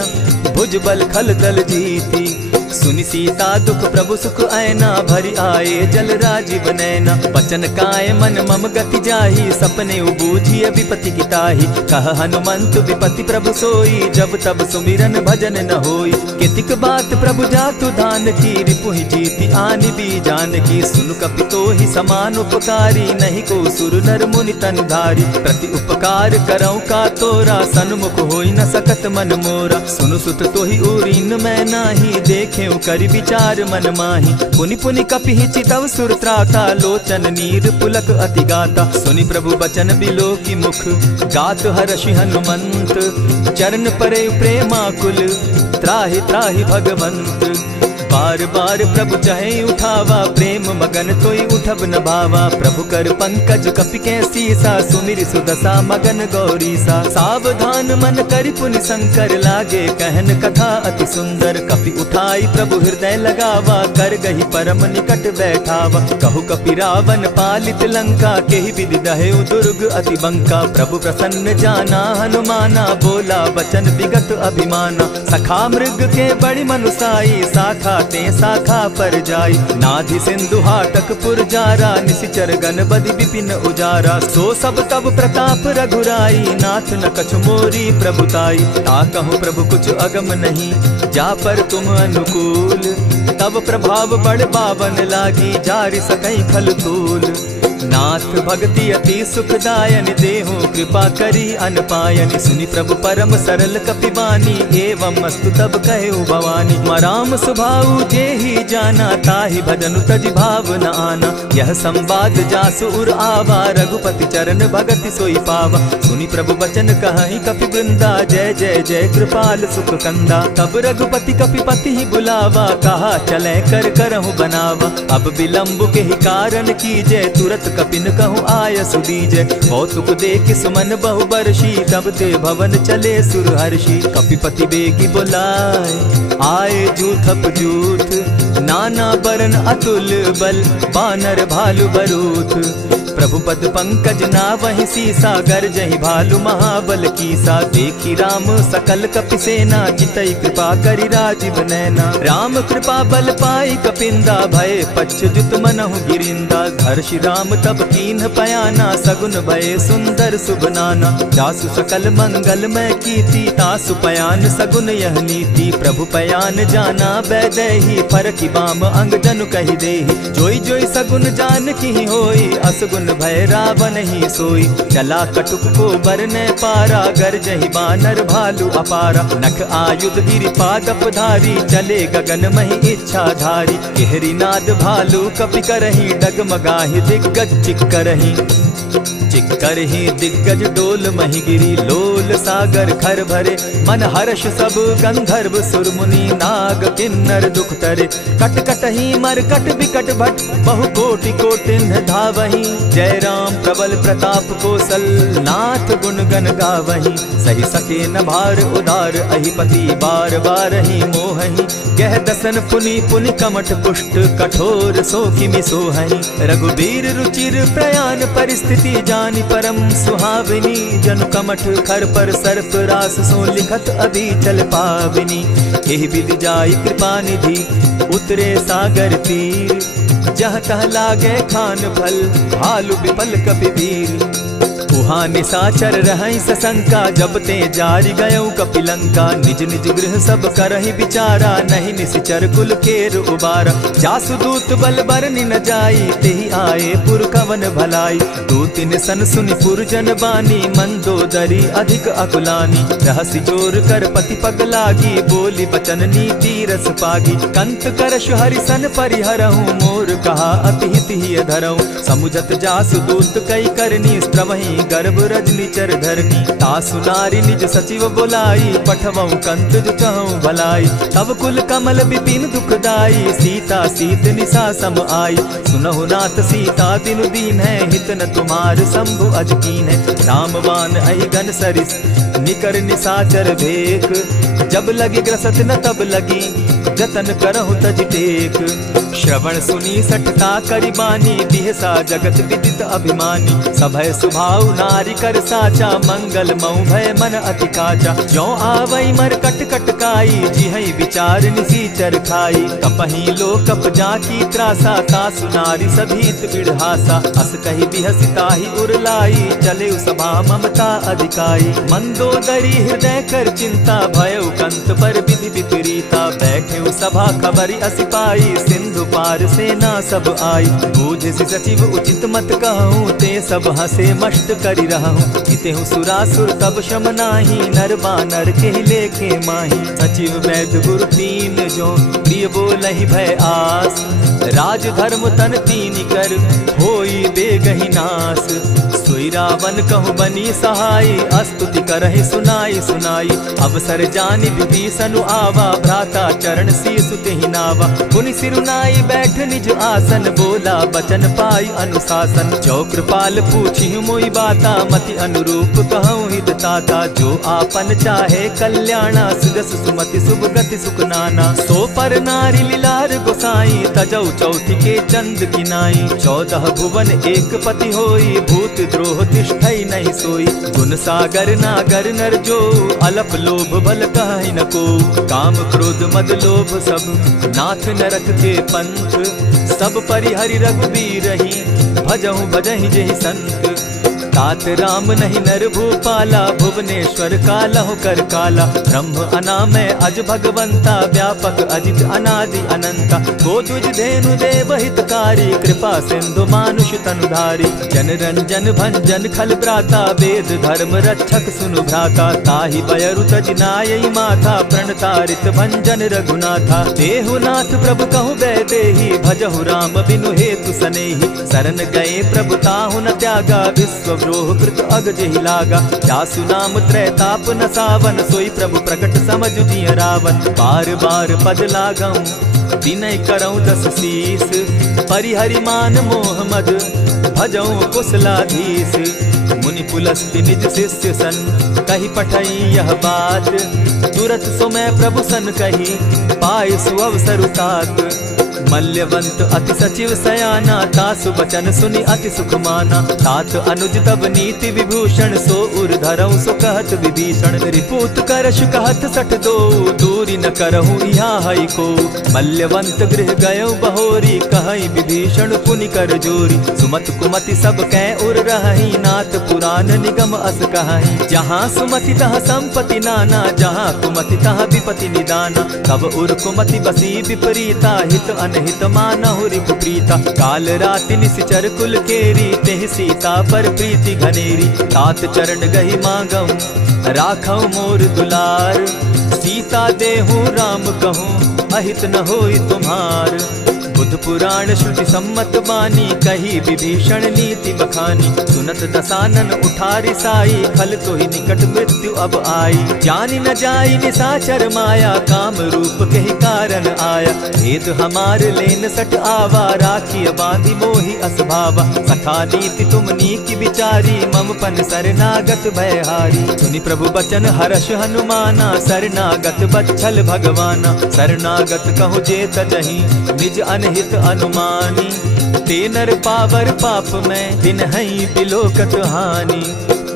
भुज बल खल दल जीती। सुनि सीता दुख प्रभु सुख ऐना, भरि आए जल राजीव नैना। बचन काय मन मम गति जाहि, सपने बूझिय विपति की ताहि। कह हनुमंत विपति प्रभु सोई, जब तब सुमिरन भजन न होई। कितिक बात प्रभु जातु धान की, रिपुहि जीति आनि भी जानकी। सुन कपि तोहि समान उपकारी, नहीं को सुर नर मुनि तनु धारी। प्रति उपकार करऊँ का तोरा, सन्मुख होई न सकत मन मोरा। सुनु सुत तोहि उरीन मैं नाही, देखे करि विचार मन माही। पुनि पुनि कपिहि चितव सुर त्राता, लोचन नीर पुलक अति गाता। सुनि प्रभु बचन बिलो की मुख, गात हर्षि हनुमंत। चरण परे प्रेमाकुल, त्राहि त्राहि भगवंत। बार बार प्रभु चहे उठावा, प्रेम मगन तोई उठब न भावा। प्रभु कर पंकज कपि के सीसा, सुमिर सुदशा मगन गौरीसा। सावधान मन करि पुनि शंकर, लागे कहन कथा अति सुंदर। कपि उठाई प्रभु हृदय लगावा, कर गही परम निकट बैठावा। कहु कपि रावण पालित लंका, केहि विधि दहेउ दुर्ग अति बंका। प्रभु प्रसन्न जाना हनुमाना, बोला बचन विगत अभिमाना। सखा मृग के बड़ी मनुसाई, शाखा ते शाखा पर जाई। नाधि सिंधु हाटक पुर जारा, निशिचर गण बदि विपिन उजारा। सो सब तब प्रताप रघुराई, नाथ न कछु मोरी प्रभुताई। ताकहु प्रभु कुछ अगम नहीं, जा पर तुम अनुकूल। तब प्रभाव बड़ पावन लागी, जारि सकई फल फूल। नाथ भक्ति अति सुखदायन, देहु कृपा करी अनपायनि। सुनि प्रभु परम सरल कपिबानी, एवं मस्तु तब कहु भवानी। मराम सुभाऊ जेहि जाना, ताहि भजनु तज भाव न आना। यह संवाद जासु उर आवा, रघुपति चरण भगति सोई पावा। सुनि प्रभु बचन कहि कपि वृंदा, जय जय जय कृपाल सुख कंदा। तब रघुपति कपिपति ही बुलावा, कहा चले कर करहु बनावा। अब विलंब के ही कारण कीजय, तुरत कपिन कहूँ आय सुदीजय। कौतुक देख सुमन बहु बरसी, तब ते भवन चले सुरहर्षि। कपिपति बेगी बुलाए, आए जूथप जूथ। नाना बरन अतुल बल, बानर भालु बरूथ। प्रभु पद पंकज नावहि सीसा, गर्जहि भालु महाबल कीसा। देखी राम सकल कपि सेना, चितई कृपा करि राजीव नैना। राम कृपा बल पाई कपिंदा, भय पच्युत मनहु गिरिंदा। हर्षि राम तब कीन्ह पयाना, सगुन भय सुंदर शुभ नाना। जासु सकल मंगल मैं कीर्ति, तासु पयान सगुन यह नीति। प्रभु पयान जाना बैदेही, फरकि बाम अंग जनु कहि देहि। जोई जोई सगुन जान की होई, असगुन भय रावण ही सोई। चला कटुक को बरने पारा, गर्जहि बानर भालु अपारा। नख आयुध गिरि पादप धारी, चले गगन महि इच्छा धारी। केहरी नाद भालु कपि करहि, डगमगाहि दिग्गज चिक्करहि। चिक्कर ही दिग्गज डोल महिगिरी लोल सागर खर भरे मन हर्ष सब गंधर्व सुर मुनि नाग किन्नर दुख तरे कट कट ही मर कट विकट भट बहु कोटि कोटिन्ह धावही जय राम प्रबल प्रताप कौशल नाथ गुण गण गावही सही सके न भार उदार अहिपति बार बार ही मोहही गह दसन पुनि पुनि कमठ पुष्ट कठोर सो किमि सोहहि रघुबीर रुचिर प्रयाण परिस्थिति जानि परम सुहाविनी जनु कमठ खर पर सर्प रास सो लिखत अभी चल पाविनी एहि विधि जाई कृपा निधि उतरे सागर तीर जहाँ तह लागे खान फल भालु विपल कपिवीर उहाँ निशाचर रहै सशंका जब ते जारी गयो कपिलंका निज निज गृह सब करहि विचारा नहीं निशिचर कुल केर उबारा जासु दूत बल बरनि न जाई तेहि आए पुर कवन भलाई दू तिन सन सुनि पुरजन बानी मंदोदरी अधिक अकुलानी रहसि जोर कर पति पग लागी बोली बचन नीति रस पागी कंत करश हरिसन परिहरहु मोर कहा अति हित ही धरहु समुझत जासु दूत कई करनी स्त्रवहि गर्भ रजनी चर धरनी तासु नारी निज सचिव बोलाई पठवऊ कंत जुचहु भलाई तब कुल कमल विपिन दुखदाई सीता सीत निशा सम आई सुनहु नाथ सीता दिनु दीन है हित न तुम्हार शंभु अजकीन है रामवान अहि घन सरिस निकर निशाचर भेक जब लगी ग्रसत न तब लगी जतन करहु तज टेक श्रवण सुनी सठता करिबानी बिहसा जगत विदित अभिमानी सभय सुभाव नारी कर साचा मंगल मऊ भय मन अति काचा जो आवई मर कट कट काई जिहई विचार निसीचर खाई कपही लो कप जाकी त्रासा तासु नारी सभीत बिढ़ासा अस कही बिहसिता ही उरलाई चले सभा ममता अधिकाई मंदोदरी हृदय कर चिंता भयउ कंत पर विधि विपरीता बैठे सभा खबरी असिपाई सिंधु पार सेना सब आई बूझ सचिव उचित मत कहूँ ते सब हंसे मस्त करी रहूँ जितेहु सुरासुर तब शम नाही नर बानर के लेखे माही सचिव वैद्य गुरु तीन जो प्रिय बोलहि भय आस राज धर्म तन तीन कर होई बेगहि नास सोई रावण कहु बनी सहाय अस्तुति करहि सुनाई सुनाई अवसर जानि विभीषण आवा भ्राता चरण शीसु तेहि नावा पुनि सिरुनाई बैठ निज आसन बोला बचन पाई अनुशासन जो कृपाल पूछि मोई बाता मति अनुरूप कहूँ हित ताता जो आपन चाहे कल्याणा सुजस सुमति शुभ गति सुख नाना सो पर नारी लीलार गोसाई तजौ चौथि के चंद किनाई 14 भुवन एक पति होई भूत द्रोह तिष्ठई नहीं सोई गुण सागर नागर नर जो अलप लोभ बल कहि न को काम क्रोध मद लोभ सब नाथ नरक के पंथ सब परिहरि रघुबीर रही भजहु भजहि जेहि संत तात राम नहीं नर भूपाला भुवनेश्वर कालहु कर काला ब्रह्म अनामय अज भगवंता व्यापक अजित अनादि अनंता को तुझ धेनु देव हितकारी कृपा सिंधु मानुष तनुधारी जन रंजन भंजन खल भ्राता वेद धर्म रक्षक सुनु भ्राता ताहि बयरु तज नायई माथा प्रणतारित भंजन रघुनाथा देहुनाथ प्रभु कहु बै देहि भजहु राम बिनु हेतु सनेहि शरण गए प्रभु ताहु न त्यागा विश्व द्रोह कृत अग जेहि लागा जासु नाम त्रैताप न सावन सोई प्रभु प्रकट समझ जिय रावण बार बार पद लागऊं विनय करऊं 10 शीस परिहरि मान मोह मद भजऊं कुशलाधीश मुनि पुलस्ति निज शिष्य सन कही पठई यह बात तुरत सो मैं प्रभु सन कही पाए सुअवसर तात मल्यवंत अति सचिव सयाना तासु बचन सुनि अति सुख माना तात अनुज तब नीति विभूषण सो उर धरऊं सो कहत विभीषण रिपुत करश कहत सठ दो दूरी न करहूँ यहाँ हई को मल्यवंत गृह गयो बहोरी कहई विभीषण पुनि कर जोरी सुमत कुमति सब कै उर रही नाथ पुराण निगम अस कहई जहाँ सुमति तह संपत्ति नाना जहाँ कुमति तह विपति निदाना तब उर कुमति बसी विपरीता हित अनहित मानहु रिपु प्रीता काल राति निशिचर कुल केरी तेहि सीता पर प्रीति घनेरी तात चरण गहि मांगऊं राखऊं मोर दुलार सीता देहूं राम कहूं अहित न होई तुम्हार बुध पुराण श्रुति सम्मत बानी, कही विभीषण नीति बखानी। सुनत दसानन उठारी साई, खल तो ही निकट मृत्यु अब आई। जानी न जाई निशाचर माया, काम रूप के ही कारण आया। भेद हमार लेन सट आवा, राखी बांधी मोहि असभावा। सखा नीति तुम नीति विचारी, मम पन शरणागत भयहारी। सुनि प्रभु बचन हर्ष हनुमाना, शरणागत बच्छल भगवाना। शरणागत कहु जे तजहि, निज अनहित अनुमानी। ते नर पावर पाप में, दिन हई बिलोकत हानि।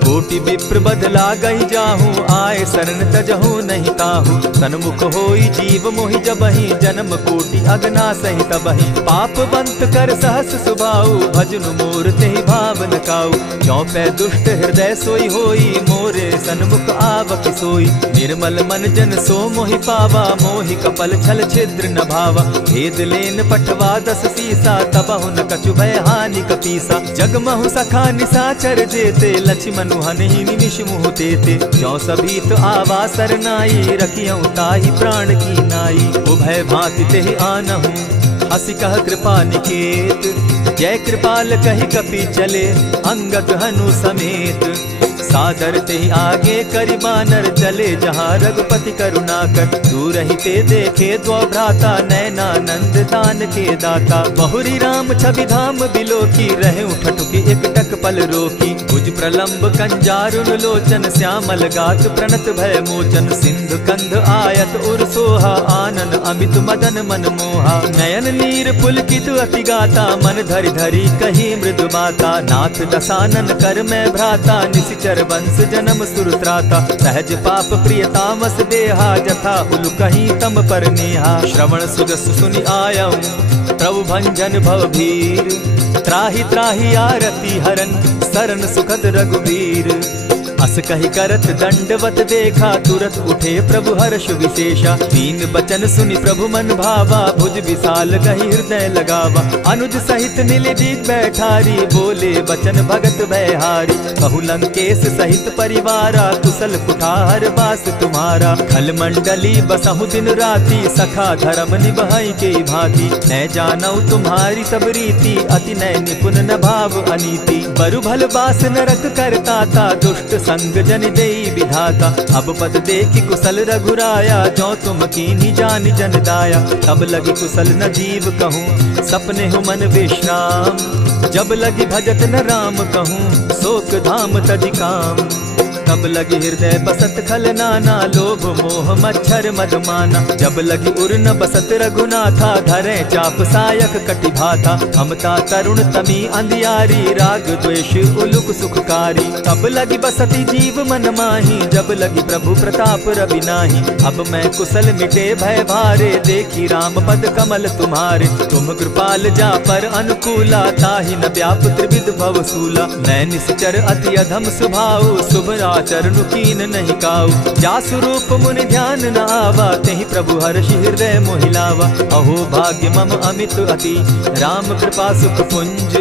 कोटि विप्र बदला गई जाहू, आए शरण तजहू नहीं ताहू। सन्मुख होई जीव मोहि जबहि, जन्म कोटि अगना सहि तबहि। पाप बंत कर सहस सुभाऊ, भजनु मोर तेहि भावन काऊ। जौ पै दुष्ट हृदय सोई होई, मोरे सन्मुख आवक सोई। निर्मल मन जन सो मोहि पावा, मोहि कपल छल छिद्र न भावा। भेद लेन पठवा दस सीसा, तबहु न कछु भय हानि कपीसा। जगमहु सखा निशाचर जेते, लक्ष्मण हनहि निमिष मुह तेते। जौ सभीत आवा सरनाई, रखियऊ ताहि प्राण की नाई। उभय भांति तेहि आनहु, हसी कह कृपा निकेत। जय कृपाल कहि कपि चले, अंगद हनु समेत। सादर ते आगे करि बानर, चले जहाँ रघुपति करुणाकर। दूर ही ते देखे द्वौ भ्राता, नैनानंद दान के दाता। बहुरी राम छवि धाम बिलोकी, रहे ठठुकी एक टक पल रोकी। भुज प्रलंब कंजारुन लोचन, श्यामल गात प्रणत भय मोचन। सिंधु कंध आयत उर सोहा, आनन अमित मदन मन मोहा। नयन नीर पुलकित अति गाता, मन धरि धरि कही मृदु बाता। नाथ दसानन कर मैं भ्राता, निशिचर वंश जन्म सुरत्राता। सहज पाप प्रिय तामस देहा, जथा उलु कहीं तम पर नेहा। श्रवण सुजस सुनि आयऊ, प्रभु भंजन भव भीर। त्राहि त्राहि आरती हरन, सरन सुखद रघुबीर। अस कहि करत दंडवत देखा, तुरत उठे प्रभु हर्ष विशेषा। दीन बचन सुनि प्रभु मन भावा, भुज विशाल कहि हृदय लगावा। अनुज सहित नीलदीप बैठारी, बोले बचन भगत भयहारी। कहु लंकेश सहित परिवारा, कुशल कुठार बास तुम्हारा। खल मंडली बसहु दिन राति, सखा धर्म निभाई के भांति। न जानौ तुम्हारी सब रीति, अति नय निपुण न भाव अनीति। बरु भल बास नरक करताता, दुष्ट संग जन देई विधाता। अब पद देखि कुशल रघुराया, जो तुम कीन्ही जानि जन दाया। तब लगी कुशल न जीव कहूँ, सपने हो मन विश्राम। जब लगी भजत न राम कहूँ, शोक धाम तजि काम। तब लगी हृदय बसत खल नाना, लोभ मोह मच्छर मदमाना। जब लगी उर न बसत रघुनाथा, धरे चाप सायक कटि भाता। ममता तरुण तमी अंधियारी, राग द्वेष उलुक सुखकारी। तब लगी बसती जीव मन माही, जब लगी प्रभु प्रताप रवि नाही। अब मैं कुशल मिटे भय भारे, देखी राम पद कमल तुम्हारे। तुम कृपाल जा पर अनुकूला, ताहि न व्याप त्रिविध भव सूला। मैं निश्चर अति अधम स्वभाव, शुभ चरणु कीन नहीं काऊ। जासु रूप मुनि ध्यान न आवा, तेहि प्रभु हर्षि हृदय मोहिलावा। अहो भाग्य मम अमित अति, राम कृपा सुख पुंज।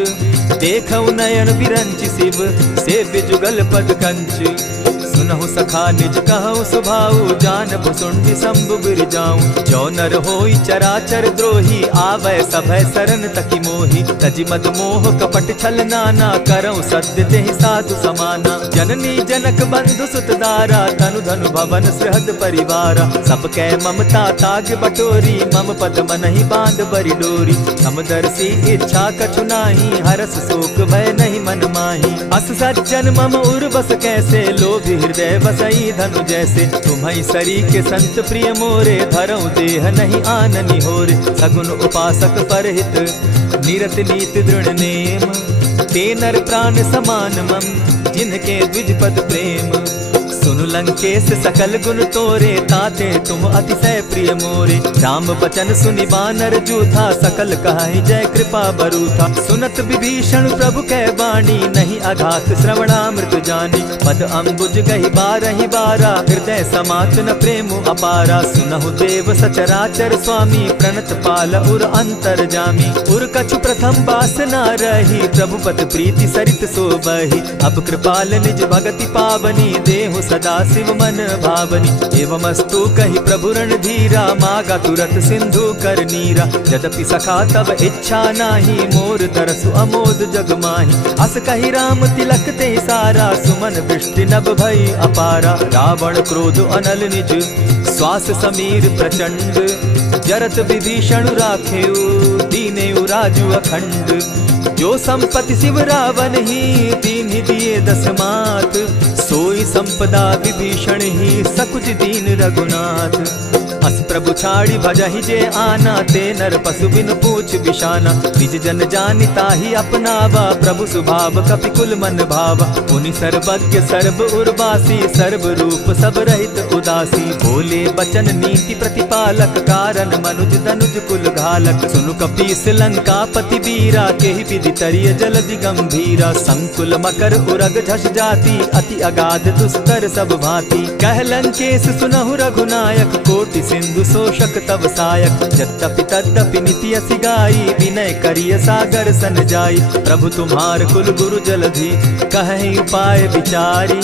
देखऊ नयन विरंच शिव, सेव्य जुगल पद कंच। सुनहु सखा निज कहु सुभाऊ, जान भुसुंडि शंभु गिर जाऊं। जो नर होई चराचर द्रोही, आवे सभय शरण तकी मोही। तजि मद मोह कपट छल नाना, करऊं सत्य तेहि साधु समाना। जननी जनक बंधु सुत दारा, तनु धनु भवन सृहद परिवारा। सब कै ममता ताग बटोरी, मम पद मनहि बांध बरि डोरी। समदर्शी इच्छा कछु नाही, हरस शोक भय नहीं मन माही। अस सज्जन मम उर बस कैसे, लोभी हृदय बसई धनु जैसे। तुम्हि सरी के संत प्रिय मोरे, धरऊ देह नहीं आननि होरे। सगुन उपासक परहित, निरत नीत दृढ़ नेम। ते नर प्राण समान मम, जिनके द्विज पद प्रेम। सुनु लंकेश सकल गुण तोरे, ताते तुम अतिशय प्रिय मोरे। राम बचन सुनि बानर जूथा, सकल कहाहि जय कृपा बरूथा। सुनत विभीषण प्रभु कै बाणी, नहीं अघात श्रवणामृत जानी। पद अम्बुज गहि बारहि बारा, हृदय समात न प्रेम अपारा। सुनहु देव सचराचर स्वामी, प्रणत पाल उर अंतर जामी। उर कछु प्रथम बासना रही, प्रभु पद प्रीति सरित सोबहि। अब कृपाल निज भगति पावनी, देहु सदा सदा शिव मन भावनी। एवमस्तु कहि प्रभु रणधीरा, मागा तुरत सिंधु कर नीरा। यद्यपि सखा तब इच्छा नाही, मोर तरसु अमोद जग माही। अस कहि राम तिलक ते सारा, सुमन वृष्टि नभ भई अपारा। रावण क्रोध अनल निज, श्वास समीर प्रचंड। जरत विभीषण राखेउ, दीनेउ राजु अखंड। जो संपत्ति शिव रावण ही, दीन्हि दिए दस मात। सोई संपदा विभीषण ही, सकुच दीन रघुनाथ। अस प्रभु छाड़ी भजहि जे आना, ते नर पशु बिन पूछ बिशाना। निज जन जानि ताहि अपनावा, प्रभु स्वभाव कपि कुल मन भावा। मुनि सर्वज्ञ सर्व उर्वासी, सर्व रूप सब रहित उदासी। बोले बचन नीति प्रतिपालक, कारण मनुज तनुज कुल घालक। सुनु कपीस लंकापति वीरा, केहि विधि तरिय जलधि गंभीरा। संकुल मकर उरग झष जाति, अति अगाध दुस्तर सब भांति। कह लंकेश सुनहु रघुनायक, कोटि सिंधु शोषक तब सायक। यद्यपि तद्यपि नीति असि गाई, विनय करिय सागर सन जाई। प्रभु तुम्हार कुल गुरु जलधि, कहि उपाय विचारी।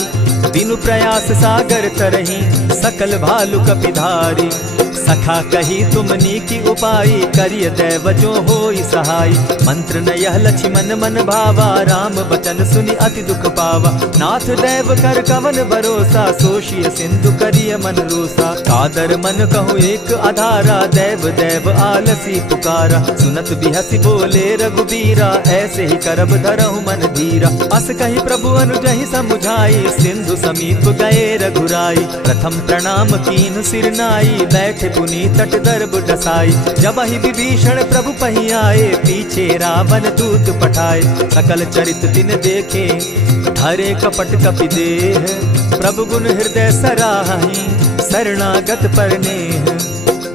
दिनु प्रयास सागर तरही, सकल भालु कपिधारी। सखा कही तुमनी की उपाय, करिय दैव जो होई सहाय। मंत्र न यह लक्ष्मण मन भावा, राम बचन सुनि अति दुख पावा। नाथ दैव कर कवन भरोसा, सोशिय सिंधु करिय मन रोसा। कादर मन कहूँ एक आधारा, दैव दैव आलसी पुकारा। सुनत बिहसी बोले रघुबीरा, ऐसे ही करब धरहु मन धीरा। अस कही प्रभु अनुजहि समुझाई, सिंधु समीप गए रघुराई। प्रथम प्रणाम कीन सिर नाई, बैठे पुनि तट दर्ब डसाई। जब ही विभीषण प्रभु पही आए, पीछे रावण दूत पठाए। सकल चरित दिन देखे, धरे कपट कपि देह। प्रभु गुण हृदय सराहि, शरणागत पर नेह।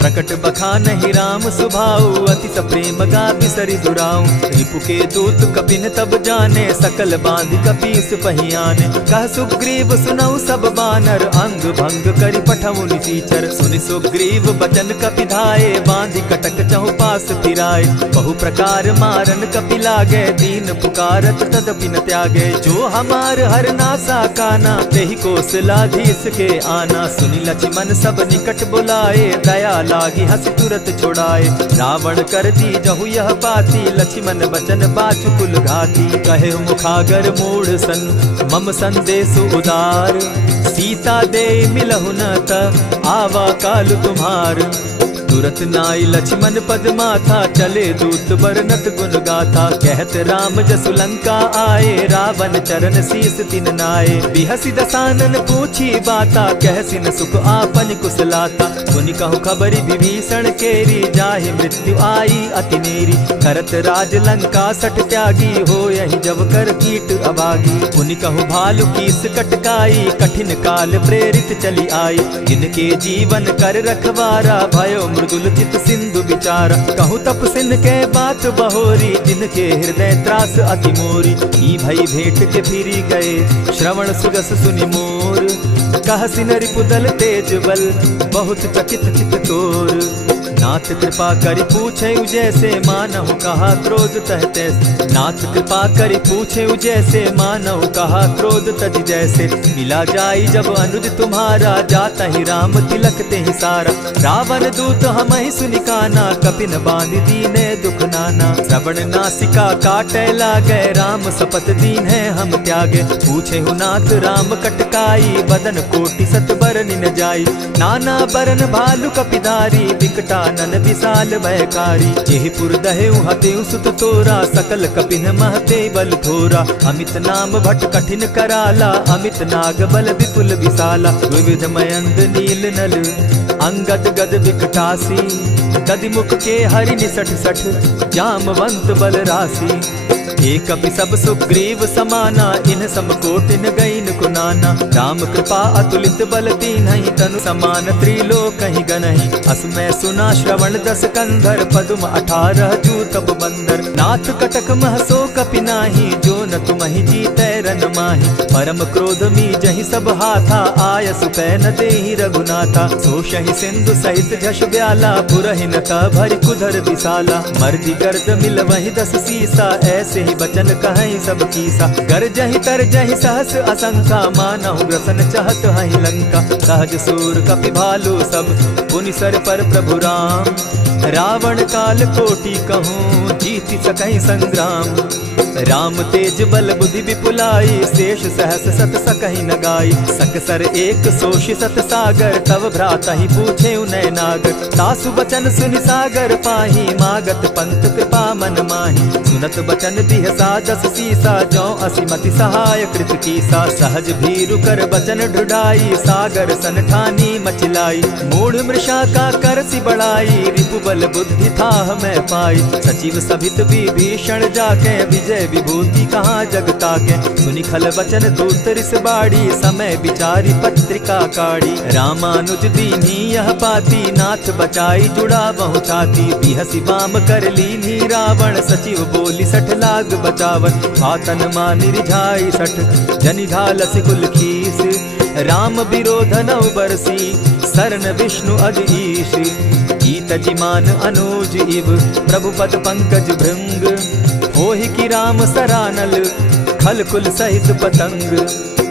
प्रकट बखानहि राम सुभाऊ, अति सप्रेम गा बिसरि दुराऊ। रिपु के दूत कपिन तब जाने, सकल बांधि कपीस पहियाने। कह सुग्रीव सुनऊ सब बानर, अंग भंग करि पठऊ निसीचर। सुनि सुग्रीव बचन कपि धाये, बांधि कटक चहु पास फिराए। बहु प्रकार मारन कपि लागे, दीन पुकारत तदपि न त्यागे। जो हमार हर नासा काना, तेहि कौशलाधीश के आना। सुनि लक्ष्मण सब निकट बुलाए, दया लागी हंस तुरत छुड़ाए। रावण कर दी जहु यह पाती, लक्ष्मण बचन बाचु कुल घाती। कहे मुखागर मूढ़ सन, मम संदेश उदार। सीता दे मिलहु न त, आवा काल तुम्हार। तुरत नाई लक्ष्मण पद माथा, चले दूत बरनत गुण गाथा। कहत राम जसु लंका आए, रावण चरण शीस तिन नाये। बिहसि दसानन पूछी बाता, कहसि न सुख आपन कुशलाता। सुनि कहु खबरि विभीषण केरी, जाहि मृत्यु आई अति नेरी। करत राज लंका सठ त्यागी, हो यही जब कर कीट अभागी। पुनि कहु भालु कीस कटकाई, कठिन काल प्रेरित चली आई। जिनके जीवन कर रखवारा, भयो मृदुल चित सिंधु विचार। कहूँ तपसिन के बात बहोरी, जिनके हृदय त्रास अति मोरी। ई भई भेंट के फिरी गए, श्रवण सुजस सुनि मोर। कहसि न रिपुदल तेज बल, बहुत चकित चित तोर। नाथ कृपा करि पूछे जैसे, मानहु कहा क्रोध तह तैसे। नाथ कृपा करि पूछे जैसे, मानहु कहा क्रोध तज जैसे। मिला जाई जब अनुज तुम्हारा, जाता ही राम तिलक ते ही सारा। रावण दूत हम ही सुनिकाना, कपिन बांध दीने दुख नाना। श्रवण नासिका काटे लागे, राम सपत दीन है हम त्यागे। पूछे हु नाथ राम कटकाई, बदन कोटि सत बरन न जाई। नाना बरन भालु कपिधारी, विकटानन विशाल भयकारी। जेहिपुर दहेउ हतेउ सुत तोरा, सकल कपिन महते बल थोरा। अमित नाम भट कठिन कराला, अमित नाग बल विपुल विशाला। विविध मयंद नील नल, अंगद गद विकटासी। गद मुख के हरि निसठ सठ, जामवंत बल राशि। एक कपि सब सुग्रीव समाना, इन समकोटिन गईन कुनाना। राम कृपा अतुलित बल तीन्हि, तनु समान त्रिलोक ही गनहि। असमय सुना श्रवण दस कंधर, पदुम 18 जूतब बंदर। नाथ कटक महसो कपि नाही, जो न तुम्हि जीतै रन माहि। परम क्रोध मी जहि सब हाथा, आयसु पै न देहि रघुनाथा। सोषहि सिंधु सहित झष ब्याला, पुरहि न भरि कुधर विशाला। मर्दि गर्द मिल वहि 10 सीसा, ऐसे ही बचन कहहि सब कीसा। गरजहि तरजहि सहस असंख्या, मानहु ग्रसन चहत हहि लंका। सहज सूर कपि भालु सब, पुनि सर पर प्रभु राम। रावण काल कोटि कहूँ, जीति सकहि संग्राम। राम तेज बल बुद्धि विपुलाई, शेष सहस सत सकहि न गाई। सकसर एक सोषि सत सागर, तव भ्राता ही पूछे उनय नागर। तासु बचन सुनि सागर पाही, मागत पंत कृपा मन माही। सुनत बचन बिहसा 10 सीसा, जौ असिमति सहाय कृत कीसा। सहज भीरु कर बचन ढुढ़ाई, सागर सन ठानी मचिलाई। मूढ़ मृषा का करसि बढ़ाई, रिपु बल बुद्धि थाह मैं पाई। सचिव सभित विभीषण जाके, विजय विभूति कहाँ जगता के। सुनि खल बचन दूत रिस बाड़ी, समय विचारी पत्रिका काढ़ी। रामानुज दीन्ही यह पाती, नाथ बचाई जुड़ा बहु छाती। बिहसी बाम कर लीन्ही रावण, सचिव बोली 60 लाग बचावन। आतन मानि रिझाई 60, जनि ढालसि कुल खीस। राम विरोध नौ बरसी, सरन विष्णु अज ईश। ईत जिमान अनुज इव, प्रभु पद पंकज भृंग। होहि की राम सरानल, खल कुल सहित पतंग।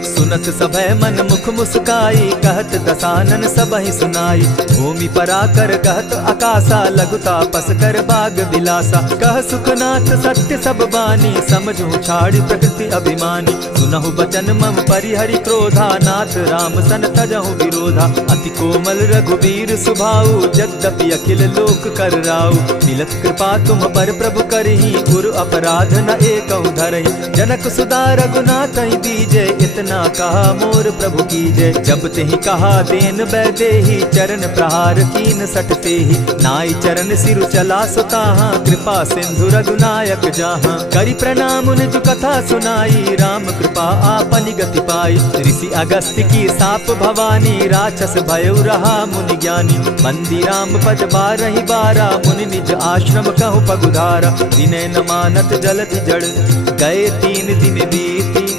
सुनत सभय मन मुख मुस्काई, कहत दसानन सबहि सुनाई। भूमि पराकर कहत आकाशा, लघु तापस कर बाग विलासा। कह सुखनाथ सत्य सब बानी, समझू छाड़ प्रकृति अभिमानी। सुनहु बचन मम परिहरि क्रोधा, नाथ राम सन तजहु विरोधा। अति कोमल रघुबीर सुभाऊ, यद्यपि अखिल लोक कर राऊ। मिलत कृपा तुम पर प्रभु करही, गुरु अपराध न एकहु धरहि। जनक सुदा रघुनाथ दीजे, इतना कहा मोर प्रभु कीजय। जब तेहि कहा देन बैदेही, चरण प्रहार कीन सटते ही। नाई चरण सिरु चला सुताहा, कृपा सिंधु रघुनायक जाहा। करि प्रणाम निज कथा सुनाई, राम कृपा आपनि गति पाई। ऋषि अगस्त्य की साप भवानी, राक्षस भयउ रहा मुनि ज्ञानी। बंदी राम पद 12 बारा, मुनि निज आश्रम कहु पगुधारा। विनय न मानत जलधि जड़, गए 3 दिन बीती।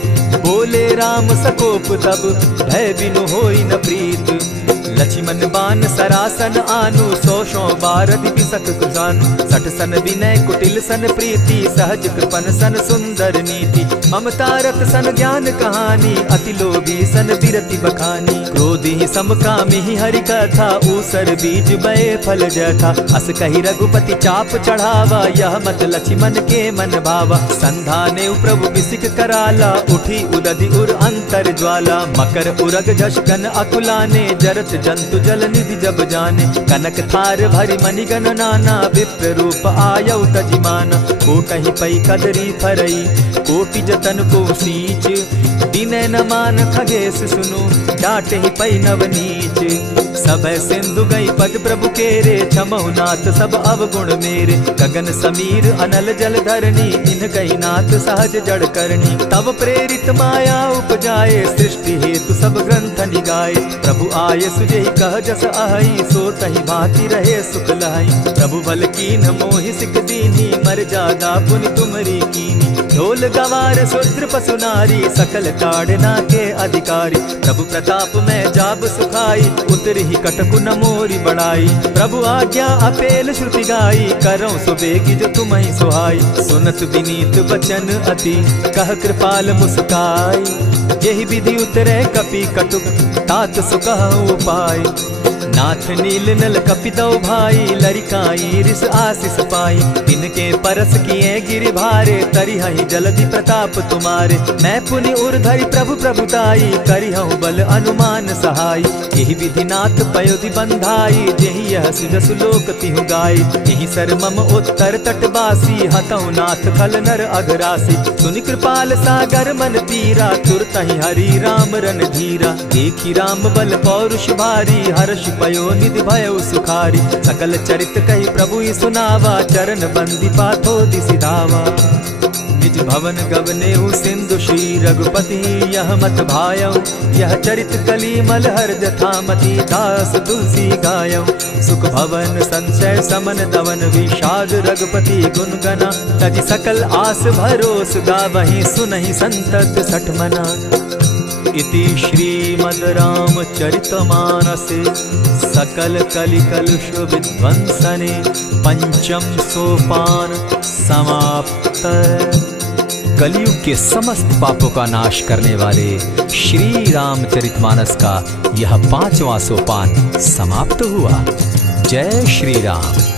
बोले राम सकोप तब, भय बिनु होई न प्रीत। लक्ष्मण बान सरासन आनु, 100 बार दिपिसक कुजानु। 60 सन विनय कुटिल सन प्रीति, सहज कृपन सन सुंदर नीति। ममता रत सन ज्ञान कहानी, अति लोभी सन बिरति बखानी। क्रोधी समकामी हरि कथा, ऊसर बीज बय फल जथा। अस कहि रघुपति चाप चढ़ावा, यह मत लक्ष्मण के मन भावा। संधाने प्रभु बिसिक कराला, उठी उदधि उर अंतर ज्वाला। मकर उरग झष घन अकुलाने, जरत जंतु जल निधि जब जाने। कनक थार भरि मणिगण नाना, विप्र रूप आयउ तजिमाना। कोटहि पै कदरी फरई, कोटि जतन को सींच। विनय न मान खगेश सुनु, डांटहि पै नवनीच। सभय सिंधु गई पद प्रभु केरे, क्षमहु नाथ सब अवगुण मेरे। गगन समीर अनल जल धरनी, इन कही नाथ सहज जड़ करनी। तब प्रेरित माया उपजाए, सृष्टि हेतु सब ग्रंथ निगाए। प्रभु आय सुजेहि कह जस अहि, सो तहि भांति रहे सुख लहि। प्रभु बल कीन मोहि सिख दीनी, मर जादा पुनि तुमरी कीनी। ढोल गवार शूद्र पशु नारी, सकल ताड़ना के अधिकारी। प्रभु प्रताप में जाब सुखाई, उतरहि कटकु न मोरी बड़ाई। प्रभु आज्ञा अपेल श्रुति गाई, करऊं सुबेगी जो तुम्हि सुहाई। सुनत विनीत बचन अति, कह कृपाल मुस्काई। जेहि विधि उतरे कपि कटुक, तात सुकहु उपाय। नाथ नील नल कपितौ भाई, लरिकाई रिस आशीष पाई। तिनके परस किए गिरि भारे, तरिहहि जलधि प्रताप तुम्हारे। मैं पुनि उर्धरि प्रभु प्रभुताई, करिहु बल अनुमान सहाय। यही विधि नाथ पयोधि बंधाई, जेहि यह सुजसु लोक तिहु गाई। यही सर मम उत्तर तटवासी, हतौ नाथ खल नर अघरासी। सुनि कृपाल सागर मन तीरा, तुरतहि हरि राम रन धीरा। देखी राम बल पौरुष भारी, हर्ष पयो निधि भयउ सुखारी। सकल चरित कही प्रभु सुनावा, चरण बंदी पाथो दिसि धावा। निज भवन गबनेउ सिंधु श्री रघुपति यह मत भायउ। यह चरित कली मलहर जथामति दास तुलसी गायउ। सुख भवन संशय समन दवन विषाद रघुपति गुण गना। तज सकल आस भरोस गावहि सुनहि संतत सठ मना। इति श्रीमद् रामचरितमानसे सकल कलि कलुष विध्वंसने पंचम सोपान समाप्त। कलयुग के समस्त पापों का नाश करने वाले श्री रामचरितमानस का यह 5वां सोपान समाप्त हुआ। जय श्री राम।